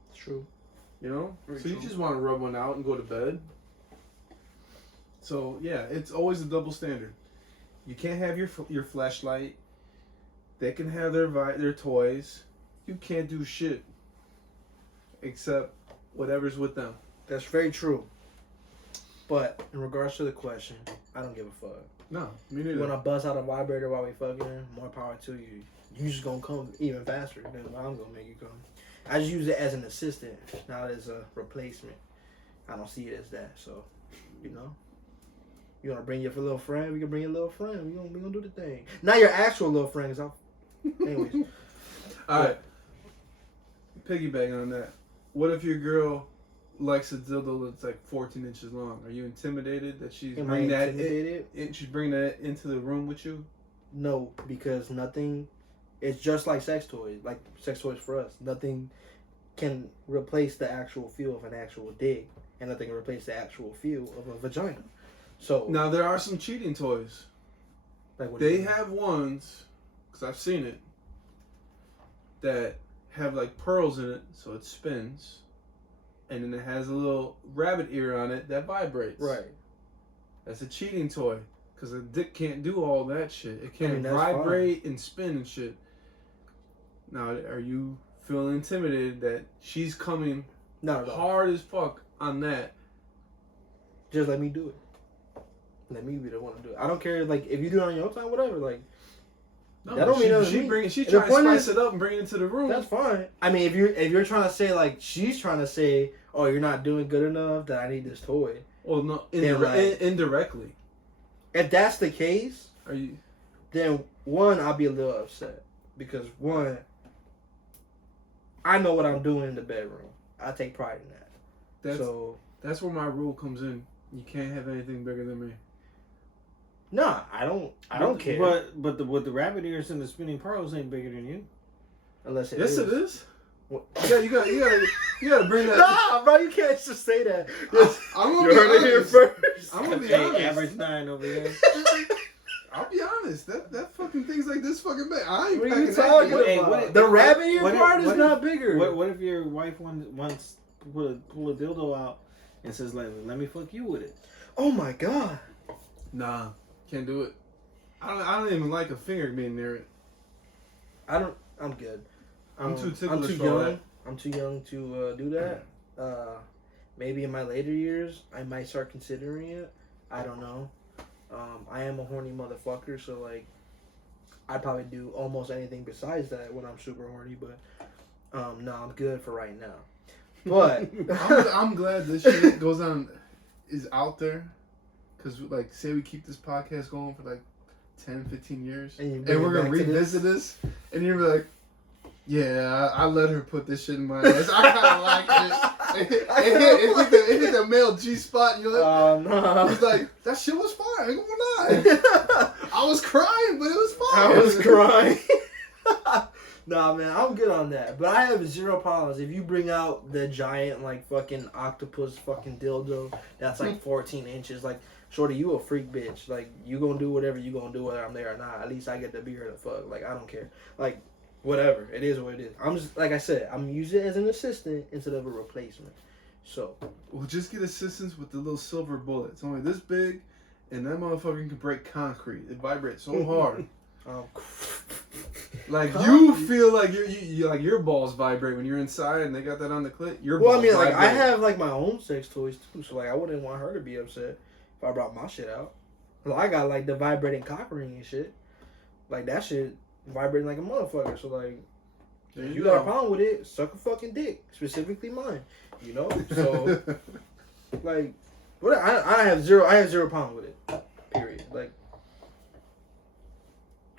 It's true. You know? Very so true. you just want to rub one out and go to bed. So, yeah, it's always a double standard. You can't have your flashlight. They can have their toys. You can't do shit except whatever's with them. That's very true. But in regards to the question, I don't give a fuck. No, me You neither. want to bust out a vibrator while we fucking, more power to you. You just gonna come even faster than I'm gonna make you come. I just use it as an assistant, not as a replacement. I don't see it as that. So, you know, you wanna bring your little friend? We can bring your little friend. We gonna do the thing. Not your actual little friend, cause anyways. All right. Piggybacking on that. What if your girl likes a dildo that's like 14 inches long? Are you intimidated that she's Am I bringing that intimidated? she's bringing that into the room with you? No, because nothing. It's just like sex toys. Like sex toys for us. Nothing can replace the actual feel of an actual dick, and nothing can replace the actual feel of a vagina. So Now there are some cheating toys. like what do They you mean? have ones, because I've seen it, that have like pearls in it, so it spins, and then it has a little rabbit ear on it that vibrates. Right. That's a cheating toy, because a dick can't do all that shit. It can't that's vibrate and spin and shit. Now, are you feeling intimidated that she's coming Not at all. hard as fuck on that? Just let me do it. let me be the one to do it. I don't care. Like if you do it on your own time, whatever. Like No, that don't mean nothing to me. She's The trying to point spice is- it up and bring it into the room. That's fine. I mean, if you're trying to say like she's trying to say, oh, you're not doing good enough, that I need this toy. Well, no, Then, like- indirectly. If that's the case, Are you? then one, I'll be a little upset because one, I know what I'm doing in the bedroom. I take pride in that. That's where my rule comes in. You can't have anything bigger than me. Nah, I don't care. But the rabbit ears and the spinning pearls ain't bigger than you. Unless it Yes, is. it is. What? You gotta bring that. Nah, bro, you can't just say that. I'm You gonna heard be it here honest. first. I'm gonna be Hey, honest. average 9 over here. I'll be honest. That fucking thing's like this fucking big. I ain't What are packing you that talking thing about? up. The rabbit ear what if- part is what not if- bigger. What if your wife wants pull a dildo out and says like, let me fuck you with it? Oh my god. Nah, can't do it. I don't even like a finger being near it. I'm good. I'm too ticklish I'm too for all young. that. I'm too young to do that. Maybe in my later years, I might start considering it. I don't know. I am a horny motherfucker, so like, I'd probably do almost anything besides that when I'm super horny. But no, I'm good for right now. But I'm glad this shit goes on, is out there, because like, say we keep this podcast going for like 10, 15 years, And you and bring we're it gonna back to revisit this, and you're like, yeah, I let her put this shit in my ass. I kind of like it. It hit the male G spot. And you're like, no. he's like, that shit was fine. I ain't gonna lie. I was crying, but it was fine. I was crying. Nah, man, I'm good on that. But I have zero problems if you bring out the giant, like, fucking octopus fucking dildo that's like 14 inches. Like, shorty, you a freak bitch. Like, you gonna do whatever you gonna do, whether I'm there or not. At least I get to be here to fuck. Like, I don't care. Like, whatever. It is what it is. I'm just, like I said, I'm using it as an assistant instead of a replacement. So. Well, just get assistance with the little silver bullet. It's only this big, and that motherfucker can break concrete. It vibrates so hard. Like you feel like you like your balls vibrate when you're inside, and they got that on the clit. Your Well, I balls mean, like, I vibrate. have, like, my own sex toys, too. So, like, I wouldn't want her to be upset if I brought my shit out. Well, I got, like, the vibrating cock ring and shit. Like, that shit vibrating like a motherfucker. So, like, There if you got a problem with it, suck a fucking dick. Specifically mine. You know? So, like, what I have zero problem with it. Period. Like,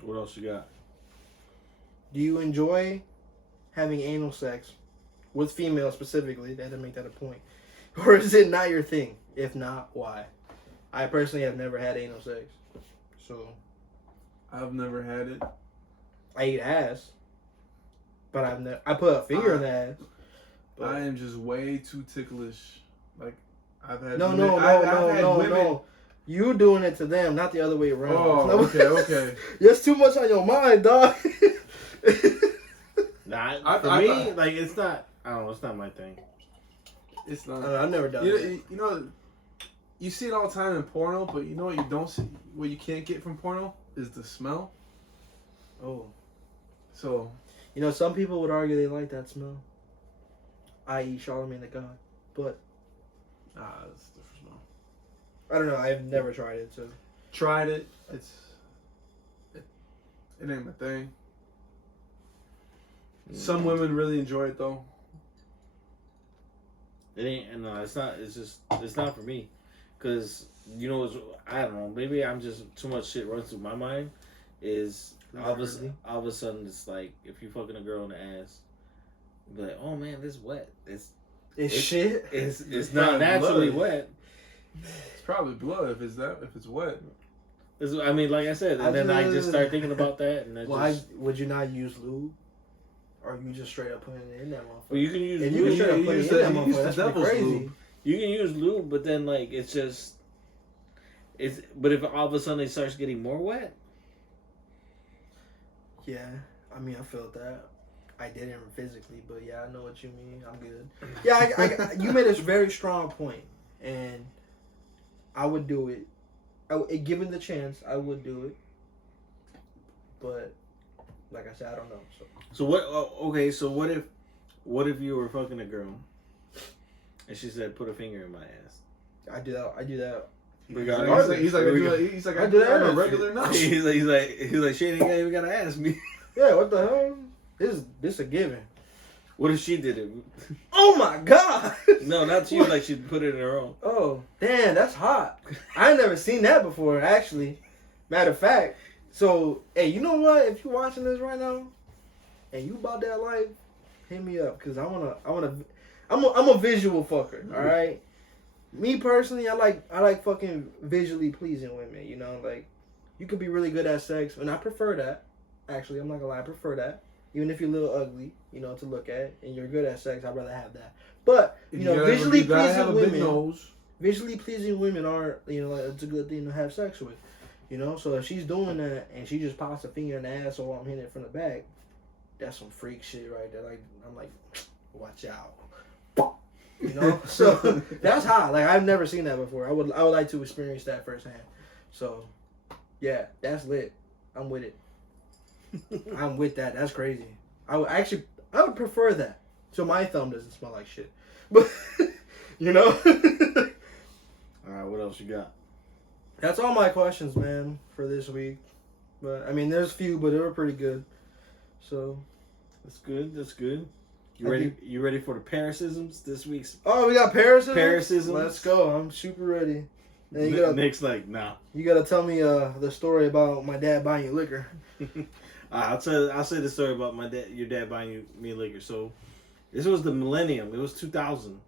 What else you got? do you enjoy having anal sex with females specifically? They had to make that a point. Or is it not your thing? If not, why? I personally have never had anal sex. So, I've never had it. I eat ass. But I put a finger in the ass. But I am just way too ticklish. Like I've had no. You doing it to them, not the other way around. Oh, okay. There's too much on your mind, dog. Nah, for me, like, it's not. I don't know. It's not my thing. It's not. I've never done it. You know, you see it all the time in porno, but you know what you don't see, what you can't get from porno is the smell. Oh. So. You know, some people would argue they like that smell. I.e. Charlemagne the God. But It's a different smell. I don't know. I've never tried it, so. Tried it. It ain't my thing. Some women really enjoy it though. It ain't. No, it's not. It's just. It's not for me. Cause you know, I don't know. Maybe I'm just too much shit runs through my mind. Is all of a sudden it's like if you fucking a girl in the ass, you'd be like, oh man, this wet. It's shit. It's not naturally wet. It's probably blood if it's wet. I mean, like I said, and then I just start thinking about that, and Why would you not use lube? Or you just straight up putting it in that motherfucker? Well, you can use. If you can straight up put it in that you use motherfucker, the that's pretty devil's crazy. lube. You can use lube, but then like it's just. But if all of a sudden it starts getting more wet. Yeah, I mean, I felt that. I didn't physically, but yeah, I know what you mean. I'm good. Yeah, I you made a very strong point, and I would do it. Given the chance, I would do it. But like I said, I don't know. So what? Okay, so what if you were fucking a girl, and she said, "Put a finger in my ass." I do that We got He's like, I do that on a regular now. He's like, she ain't even gotta ask me. Yeah, what the hell? This a given. What if she did it? Oh my god! No, not to you. Like she put it in her own. Oh, damn, that's hot. I ain't never seen that before, actually. Matter of fact. So, hey, you know what? If you're watching this right now, and you about that life, hit me up, cause I'm a visual fucker. All right. Me personally, I like fucking visually pleasing women. You know, like you could be really good at sex, and I prefer that. Actually, I'm not gonna lie, I prefer that. Even if you're a little ugly, you know, to look at, and you're good at sex, I'd rather have that. But you know, visually pleasing women are, you know, like, it's a good thing to have sex with. You know, so if she's doing that and she just pops a finger in the ass or I'm hitting it from the back, that's some freak shit right there. Like I'm like, watch out. You know, so that's hot. Like I've never seen that before. I would like to experience that firsthand. So, yeah, that's lit. I'm with it. I'm with that. That's crazy. I would prefer that. So my thumb doesn't smell like shit. But you know. All right, what else you got? That's all my questions, man, for this week. But I mean, there's a few, but they were pretty good. So that's good. That's good. You ready? You ready for the Paris'isms this week's? Oh, we got Paris'isms. Paris'isms. Let's go. I'm super ready. Nick's like, nah. You gotta tell me the story about my dad buying you liquor. I'll say the story about your dad buying me liquor. So this was the millennium. It was 2000.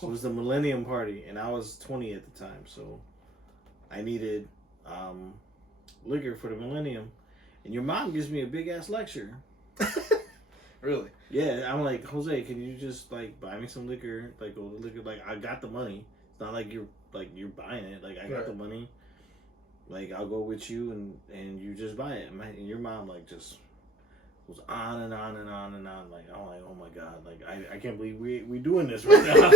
So it was the millennium party, and I was 20 at the time. So I needed liquor for the millennium, and your mom gives me a big ass lecture. Really? Yeah, I'm like, Jose, can you just like buy me some liquor? Like, go to liquor. Like, I got the money. It's not like you're buying it. Like, I got the money. Like, I'll go with you and you just buy it. And your mom like just goes on and on and on and on. Like, I'm like, oh my god, like I can't believe we doing this right now.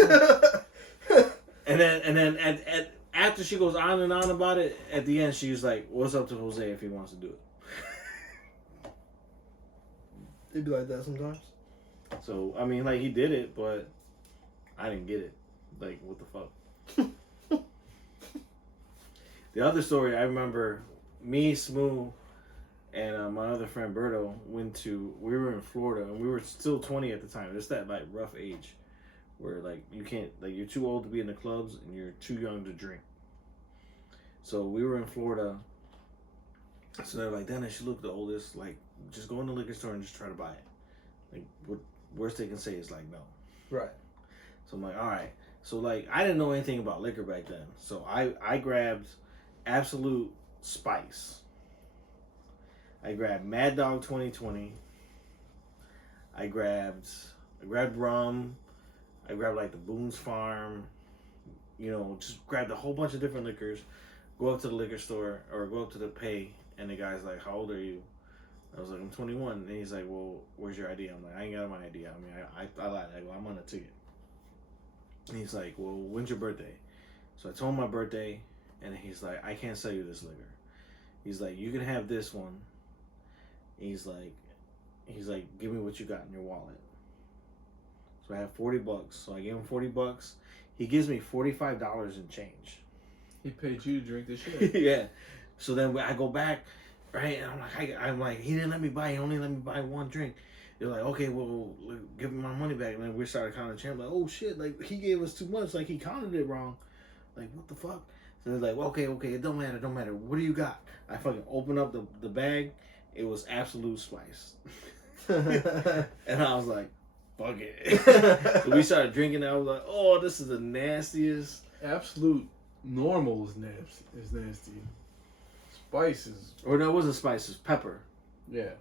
and then at after she goes on and on about it, at the end she's like, what's up to Jose if he wants to do it? It'd be like that sometimes. So, I mean, like, he did it, but I didn't get it. Like, what the fuck? The other story, I remember me, Smooth, and my other friend Berto we were in Florida, and we were still 20 at the time. It's that, like, rough age where, like, you can't, like, you're too old to be in the clubs, and you're too young to drink. So, we were in Florida. So, they're like, Dennis, you look the oldest, like, just go in the liquor store and just try to buy it. Like, what worst they can say is like, no. Right. So I'm like, all right. So like, I didn't know anything about liquor back then. So I grabbed Absolute Spice. I grabbed Mad Dog 2020. I grabbed rum. I grabbed like the Boone's Farm. You know, just grabbed a whole bunch of different liquors. Go up to the liquor store or go up to the pay, and the guy's like, how old are you? I was like, I'm 21. And he's like, well, where's your ID? I'm like, I ain't got my ID. I mean, I lied. I go, I'm on a ticket. And he's like, well, when's your birthday? So I told him my birthday, and he's like, I can't sell you this liquor. He's like, you can have this one. He's like, give me what you got in your wallet. So I have $40. So I gave him $40. He gives me $45 in change. He paid you to drink this shit. Yeah. So then I go back. Right, and I'm like, he didn't let me buy. He only let me buy one drink. They're like, okay, well, give me my money back. And then we started counting the change. Like, oh shit, like he gave us too much. Like he counted it wrong. Like what the fuck? So they're like, well, okay, it don't matter. What do you got? I fucking opened up the bag. It was Absolute Spice. And I was like, fuck it. So we started drinking. I was like, oh, this is the nastiest. Absolute normal is nasty. Spices. Or no, it wasn't spice. It was pepper. Yeah.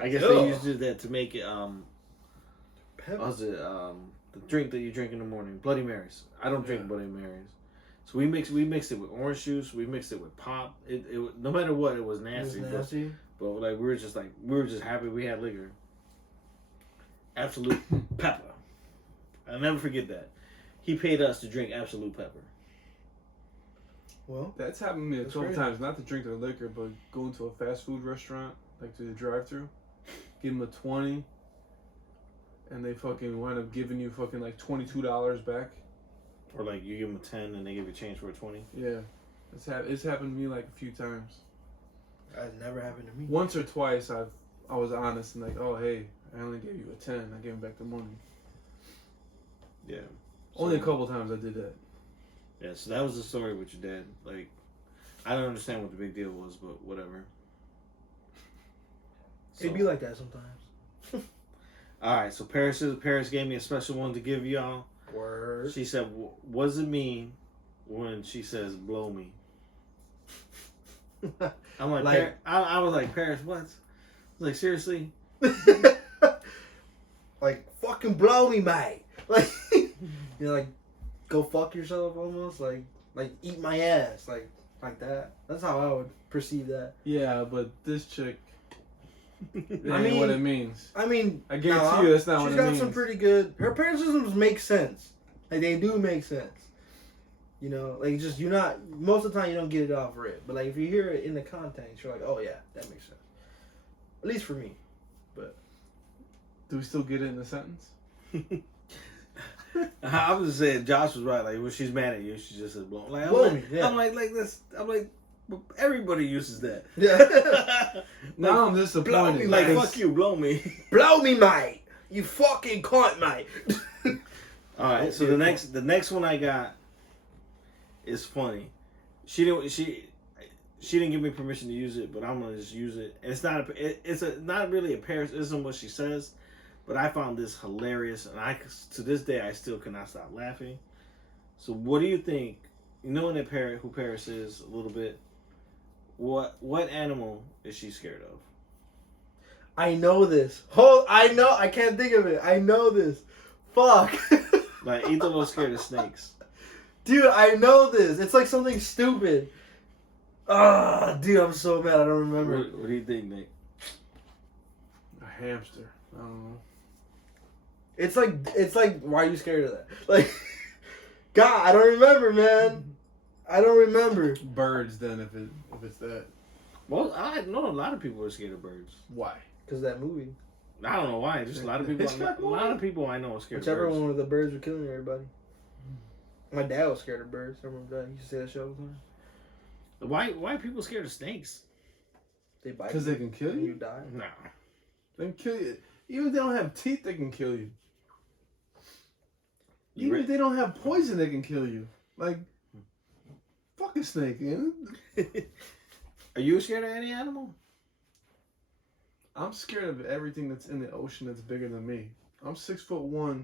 I guess they used to do that to make it Pepper. Was it the drink that you drink in the morning? Bloody Marys. I don't drink Bloody Marys. So we mixed it with orange juice. We mixed it with pop. It no matter what, it was nasty. But like we were just happy we had liquor. Absolute Pepper. I'll never forget that. He paid us to drink Absolute Pepper. Well, that's happened to me a couple times. Not to drink their liquor, but going to a fast food restaurant, like to the drive-thru, give them a 20, and they fucking wind up giving you fucking like $22 back. Or like you give them a 10 and they give you change for a 20. Yeah, it's happened to me like a few times. That's never happened to me. Once or twice, I was honest and like, oh hey, I only gave you a 10. I gave him back the money. Yeah. Only a couple times I did that. Yeah, so that was the story with your dad. Like, I don't understand what the big deal was, but whatever. It'd be like that sometimes. Alright, so Paris gave me a special one to give y'all. Word. She said, what does it mean when she says, blow me? I'm like, I was like, Paris, what? I was like, seriously? Like, fucking blow me, mate. Like, you know, like, go fuck yourself almost. Like eat my ass. Like that. That's how I would perceive that. Yeah, but this chick, that I ain't mean, what it means. I mean, I guarantee you that's not what it means. She's got some pretty good. Her Paris'isms make sense. Like they do make sense. You know, like just you're not most of the time you don't get it off rip, but like if you hear it in the context, you're like, oh yeah, that makes sense. At least for me. But do we still get it in the sentence? I was just saying, Josh was right. Like when she's mad at you, she just says blow. Like blow me. Yeah. I'm like this. I'm like, everybody uses that. Yeah. Now I'm disappointed. blow me, Like mate. fuck you, blow me. Blow me, mate. You fucking cunt, mate. All right. So the next one I got is funny. She didn't give me permission to use it, but I'm gonna just use it. And it's not really a Paris'ism what she says, but I found this hilarious, and to this day I still cannot stop laughing. So what do you think? You know who Paris is a little bit. What animal is she scared of? I know this. I know. I can't think of it. I know this. Fuck. Like Ithalo's scared of snakes. Dude, I know this. It's like something stupid. Dude, I'm so mad. I don't remember. What do you think, Nick? A hamster. I don't know. It's like, why are you scared of that? Like, God, I don't remember, man. I don't remember. Birds, then, if it's that. Well, I know a lot of people are scared of birds. Why? Because that movie. I don't know why. Just a lot of people. A lot of people I know are scared Whichever of birds. one where the birds were killing everybody. My dad was scared of birds. I remember that. He used to say that shit all the time. Why are people scared of snakes? They bite. Because they can kill and you. you die. No. They can kill you. Even if they don't have teeth, they can kill you. Even if they don't have poison, they can kill you. Like, fucking snake, man. Are you scared of any animal? I'm scared of everything that's in the ocean that's bigger than me. I'm 6'1"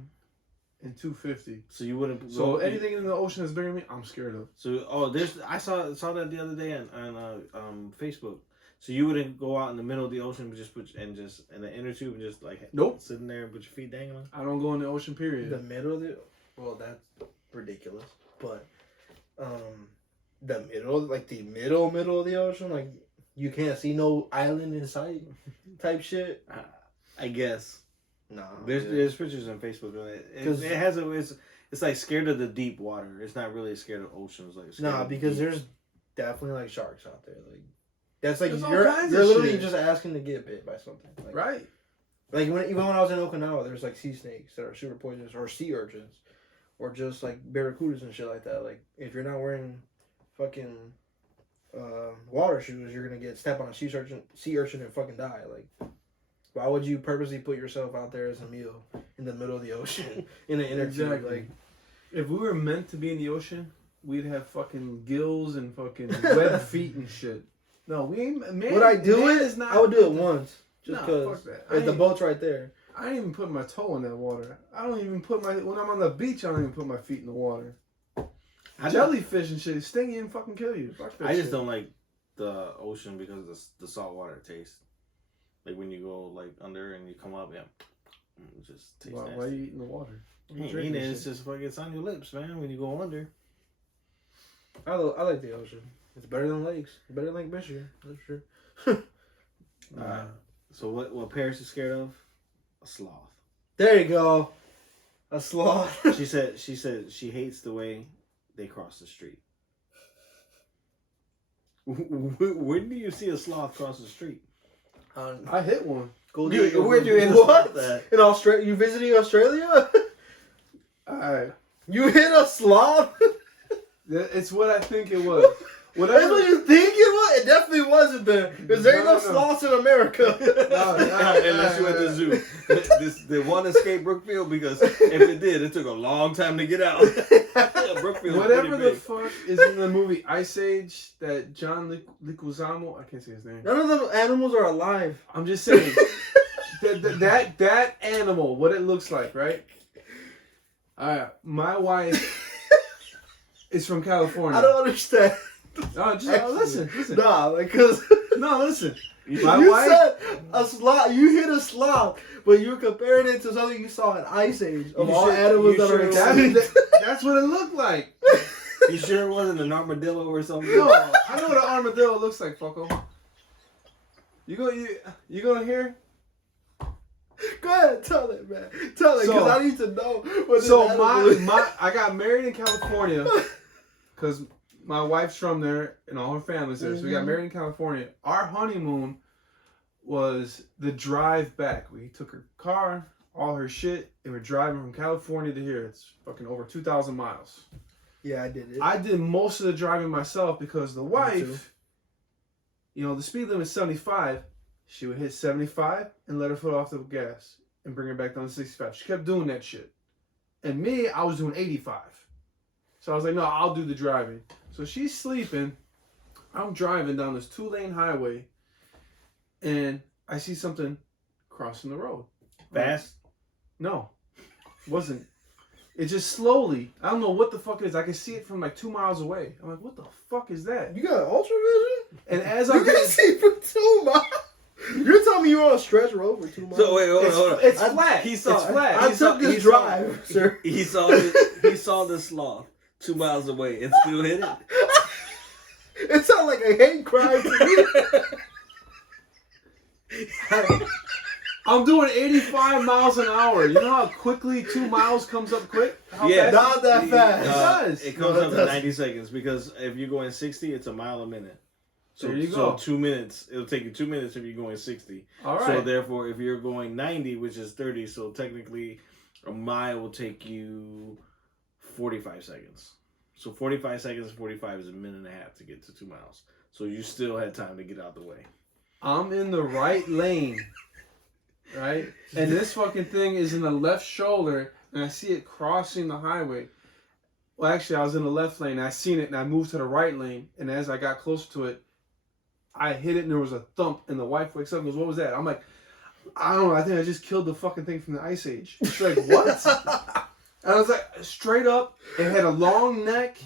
and 250. So you wouldn't. So anything in the ocean that's bigger than me, I'm scared of. So I saw that the other day on Facebook. So you wouldn't go out in the middle of the ocean and just in the inner tube and just like Nope, sitting there and put your feet dangling. I don't go in the ocean. Period. The middle of the. Well, that's ridiculous. But, the middle, like the middle of the ocean, like you can't see no island in sight, type shit. I guess. No. There's pictures on Facebook of it. It has it's like scared of the deep water. It's not really scared of oceans. Like because there's definitely like sharks out there. Like that's like There's all you're kinds of literally shit. just asking to get bit by something. Like, Right. Like even when I was in Okinawa, there's like sea snakes that are super poisonous, or sea urchins, or just like barracudas and shit like that. Like if you're not wearing fucking water shoes, you're gonna get stepped on a sea urchin and fucking die. Like, why would you purposely put yourself out there as a meal in the middle of the ocean in an inner tube? Exactly. Like, if we were meant to be in the ocean, we'd have fucking gills and fucking webbed feet and shit. No, we ain't. Man, would I do man it? is not I would do it once, just Nah, because. fuck that. If the boat's right there. I ain't even put my toe in that water. I don't even put when I'm on the beach, I don't even put my feet in the water. Jellyfish and shit sting you and fucking kill you. Fuck that I just shit. don't like the ocean because of the salt water taste. Like when you go like under and you come up, it just tastes nasty. Why are you eating the water? You ain't eating it, it's just fucking, it's on your lips, man. When you go under. I like the ocean. It's better than lakes. It's better than Lake Michigan. That's for sure. So what Paris is scared of? A sloth. There you go. A sloth. She said she hates the way they cross the street. When do you see a sloth cross the street? I hit one. Where'd you end What? up that? In Australia? You visiting Australia? Alright. You hit a sloth? It's what I think it was. That's what you think it was? It definitely wasn't there. Because there ain't no sloths in America. Unless you at the zoo. The one escaped Brookfield because if it did, it took a long time to get out. Brookfield. Whatever the fuck is in the movie Ice Age that John Leguizamo, I can't say his name. None of the animals are alive. I'm just saying that animal, what it looks like, right? My wife is from California. I don't understand. No, listen. Nah, because No, listen. you said a sloth. You hit a sloth, but you're comparing it to something you saw in Ice Age of all animals that are extinct. That's what it looked like. You sure it wasn't an armadillo or something? No, I know what an armadillo looks like, fucko. You gonna hear? Go ahead, tell it, man. Tell it, because So- I need to know what So this animal is. I got married in California because my wife's from there and all her family's there. So we got married in California. Our honeymoon was the drive back. We took her car, all her shit, and we're driving from California to here. It's fucking over 2,000 miles. Yeah, I did it. I did most of the driving myself because the too. wife, the speed limit is 75. She would hit 75 and let her foot off the gas and bring her back down to 65. She kept doing that shit. And me, I was doing 85. So I was like, no, I'll do the driving. So she's sleeping. I'm driving down this 2-lane highway. And I see something crossing the road. Fast? No. It wasn't. It just slowly. I don't know what the fuck it is. I can see it from like 2 miles away. I'm like, what the fuck is that? You got ultra vision? And as You I'm can see for 2 miles? You're telling me you were on a stretch road for 2 miles? So wait, hold on. It's flat. He saw. It's flat. I took this drive, sir. He saw the sloth 2 miles away and still hit it. It sounded like a hate crime to me. I'm doing 85 miles an hour. You know how quickly 2 miles comes up quick? How Yeah. fast? Not that fast. It does. It comes No, it up in doesn't. 90 seconds because if you're going 60, it's a mile a minute. So, There you so go. 2 minutes. It'll take you 2 minutes if you're going 60. All right. So therefore, if you're going 90, which is 30, so technically a mile will take you 45 seconds. So 45 seconds and 45 is a minute and a half to get to 2 miles. So you still had time to get out the way. I'm in the right lane, right? And this fucking thing is in the left shoulder, and I see it crossing the highway. Well, actually, I was in the left lane, and I seen it, and I moved to the right lane, and as I got closer to it, I hit it, and there was a thump, and the wife wakes up and goes, what was that? I'm like, I don't know, I think I just killed the fucking thing from the Ice Age. She's like, what? And I was like, straight up, it had a long neck,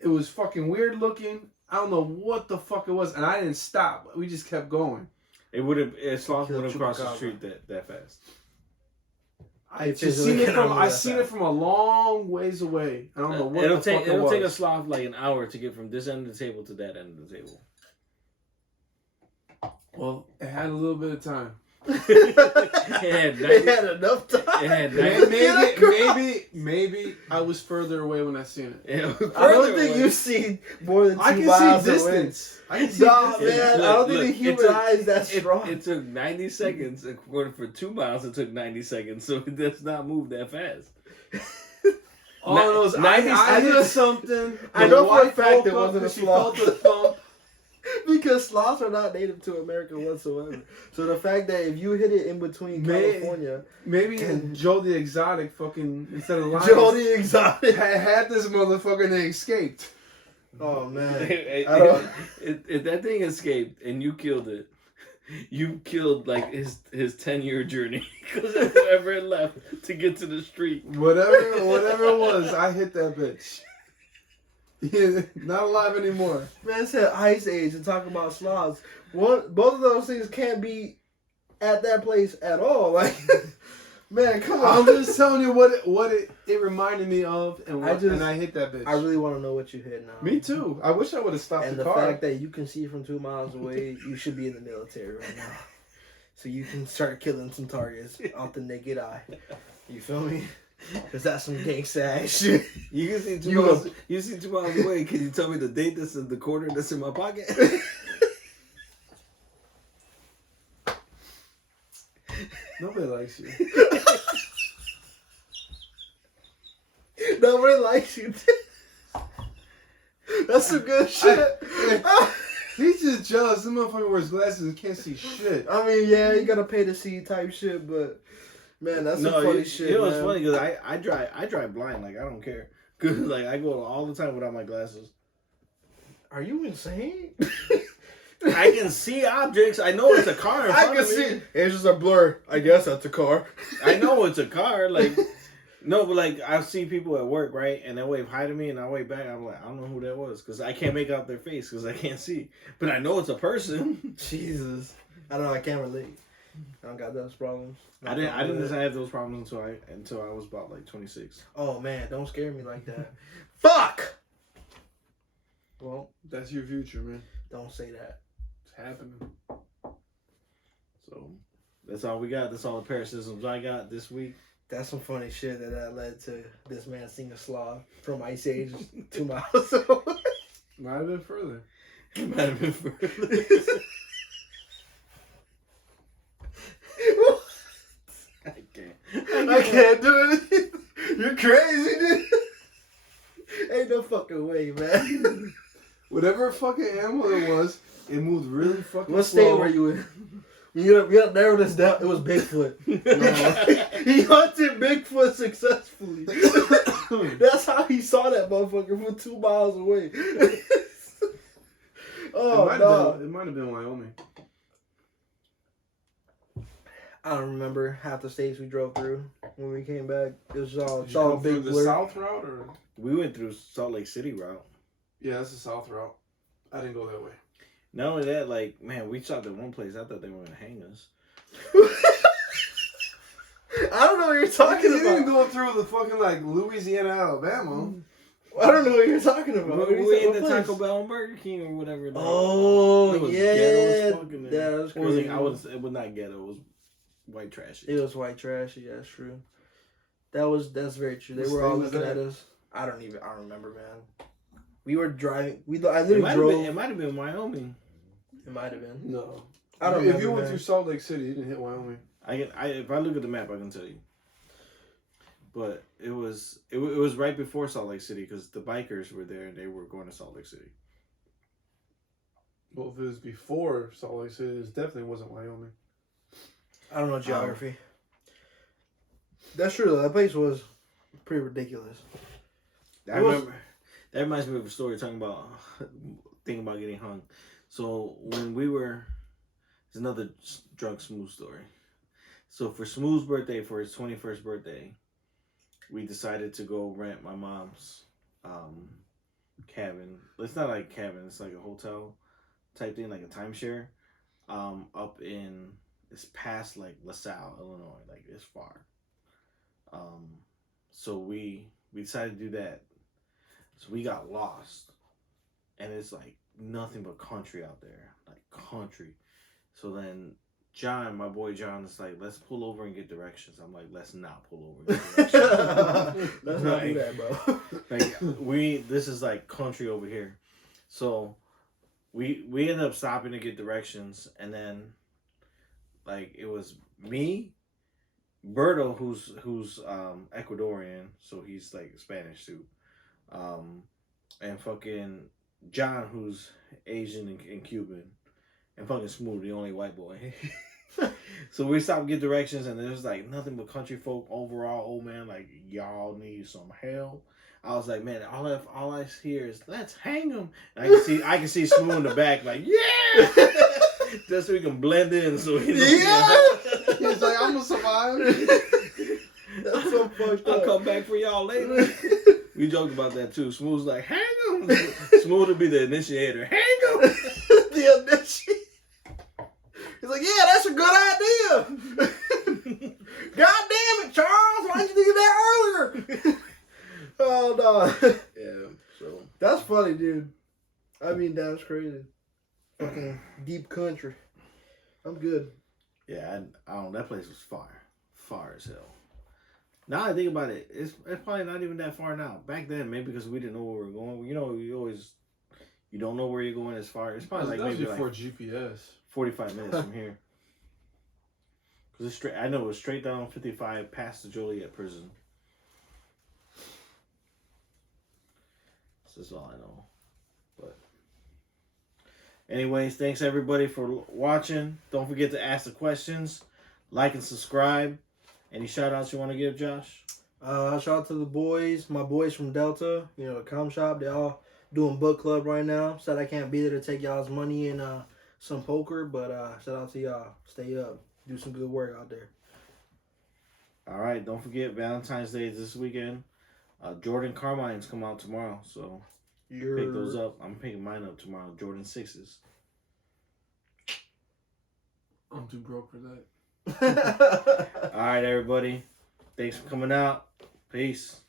it was fucking weird looking, I don't know what the fuck it was, and I didn't stop. We just kept going. Sloth would have crossed the street that fast. I seen it from a long ways away. I don't know what the fuck it was. It'll take a sloth like an hour to get from this end of the table to that end of the table. Well, it had a little bit of time. It had enough time. It had 90, Maybe I was further away when I seen it. I don't think you've seen more than 2 I can miles see distance. I can see Nah, distance. man, I don't think the human eye is that strong. It took 90 seconds. For 2 miles, it took 90 seconds. So it does not move that fast. All I know is I did something. I know for a fact it wasn't a She sloth. felt a thump. Because sloths are not native to America whatsoever. So the fact that if you hit it in between California, Maybe Joe the Exotic fucking, instead of lions, Joe the Exotic. had this motherfucker and they escaped. Oh man, If that thing escaped and you killed it, you killed like his 10-year journey because whoever it left to get to the street. Whatever it was, I hit that bitch. Yeah, not alive anymore. Man said Ice Age and talking about sloths. Both of those things can't be at that place at all. Like, man, come on. I'm just telling you what it reminded me of, and I hit that bitch. I really want to know what you hit now. Me too. I wish I would have stopped And the the car. fact that you can see from 2 miles away, you should be in the military right now. So you can start killing some targets off the naked eye. You feel me? Because that's some gangsta ass shit. You can see 2 miles. You see 2 miles away. Can you tell me the date that's in the quarter that's in my pocket? Nobody likes you. Nobody likes you. That's some good shit. He's just jealous. This motherfucker wears glasses and can't see shit. I mean, yeah, you gotta pay to see type shit, but man, that's some funny shit. You know, it's man. funny because I drive blind. Like I don't care. Cause like I go all the time without my glasses. Are you insane? I can see objects. I know it's a car in front of me. It's just a blur. I guess that's a car. I know it's a car. Like no, but like I see people at work, right, and they wave hi to me, and I wave back. I'm like, I don't know who that was because I can't make out their face because I can't see. But I know it's a person. Jesus, I don't know. I can't relate. I don't got those problems. I didn't have those problems until I was about like 26. Oh man, don't scare me like that. Fuck. Well, That's your future, man. don't say that. It's happening. So that's all we got. That's all the Paris'isms I got this week. That's some funny shit that led to this man singing sloth from Ice Age 2 miles away. Might have been further. It might have been further. I can't do it. You're crazy, dude. Ain't no fucking way, man. Whatever fucking animal it was, it moved really fucking What slow. state were you in? You gotta narrow this down. It was Bigfoot. He hunted Bigfoot successfully. That's how he saw that motherfucker from 2 miles away. Oh, no. It might have been Wyoming. I don't remember half the states we drove through when we came back. It was all, Did it's you all go big through the blur. south route or? We went through Salt Lake City route. Yeah, that's the south route. I didn't go that way. Not only that, like, man, we stopped at one place. I thought they were gonna hang us. I don't know what you're talking You didn't about. go through the fucking like Louisiana, Alabama. I don't know what you're talking about. What are you We talking ate the about? Taco Bell and Burger King or whatever. Oh, It was yeah. ghetto as fuck in there. Yeah, that was crazy. It was not ghetto. It was white trash. It was white trash. Yeah, that's true. That's very true. They What were all state was looking that? at us. I don't remember, man. We were driving. I literally drove. It might have been Wyoming. It might have been. No. I don't If remember, you went man. through Salt Lake City, you didn't hit Wyoming. If I look at the map, I can tell you. But it was right before Salt Lake City because the bikers were there and they were going to Salt Lake City. Well, if it was before Salt Lake City, it definitely wasn't Wyoming. I don't know geography. That's true, though. That place was pretty ridiculous. I remember. That reminds me of a story thinking about getting hung. So when it's another drunk Smooth story. So for Smooth's birthday, for his 21st birthday, we decided to go rent my mom's cabin. It's not like a cabin. It's like a hotel type thing, like a timeshare. It's past like LaSalle, Illinois. Like it's far. So we decided to do that. So we got lost, and it's like nothing but country out there, like country. So then John, my boy John, is like, let's pull over and get directions. I'm like, let's not pull over and get directions. Let's not do that, bro. Like this is like country over here. So we ended up stopping to get directions, and then like it was me, Berto, who's Ecuadorian, so he's like Spanish too. And fucking John, who's Asian and Cuban, and fucking Smooth, the only white boy. So we stopped to get directions, and there's like nothing but country folk overall. Old man, like, y'all need some help. I was like, man, all I hear is let's hang him. And I can see Smooth in the back, like, yeah, just so we can blend in. So he He's like, I'm gonna survive. That's so fucked I'll up. come back for y'all later. We joked about that too. Smooth's like, hang him. Smooth would be the initiator. Hang him. The initiator. He's like, yeah, that's a good idea. God damn it, Charles. Why didn't you do that earlier? Oh, no. Yeah, so. That's funny, dude. I mean, that's crazy. Fucking deep country. I'm good. Yeah, I don't know. That place was far as hell. Now I think about it, it's probably not even that far now. Back then, maybe because we didn't know where we were going. You know, you don't know where you're going as far. It's probably That like was maybe before like GPS. 45 minutes from here. Because it's straight. I know it's straight down 55 past the Joliet prison. That's all I know. But anyways, thanks everybody for watching. Don't forget to ask the questions, like and subscribe. Any shout outs you want to give, Josh? Shout out to the boys, my boys from Delta, you know, the com shop. They all doing book club right now. Said I can't be there to take y'all's money and some poker, but shout out to y'all. Stay up. Do some good work out there. All right, don't forget Valentine's Day is this weekend. Jordan Carmine's come out tomorrow, so pick those up. I'm picking mine up tomorrow. Jordan 6s. I'm too broke for that. All right, everybody. Thanks for coming out. Peace.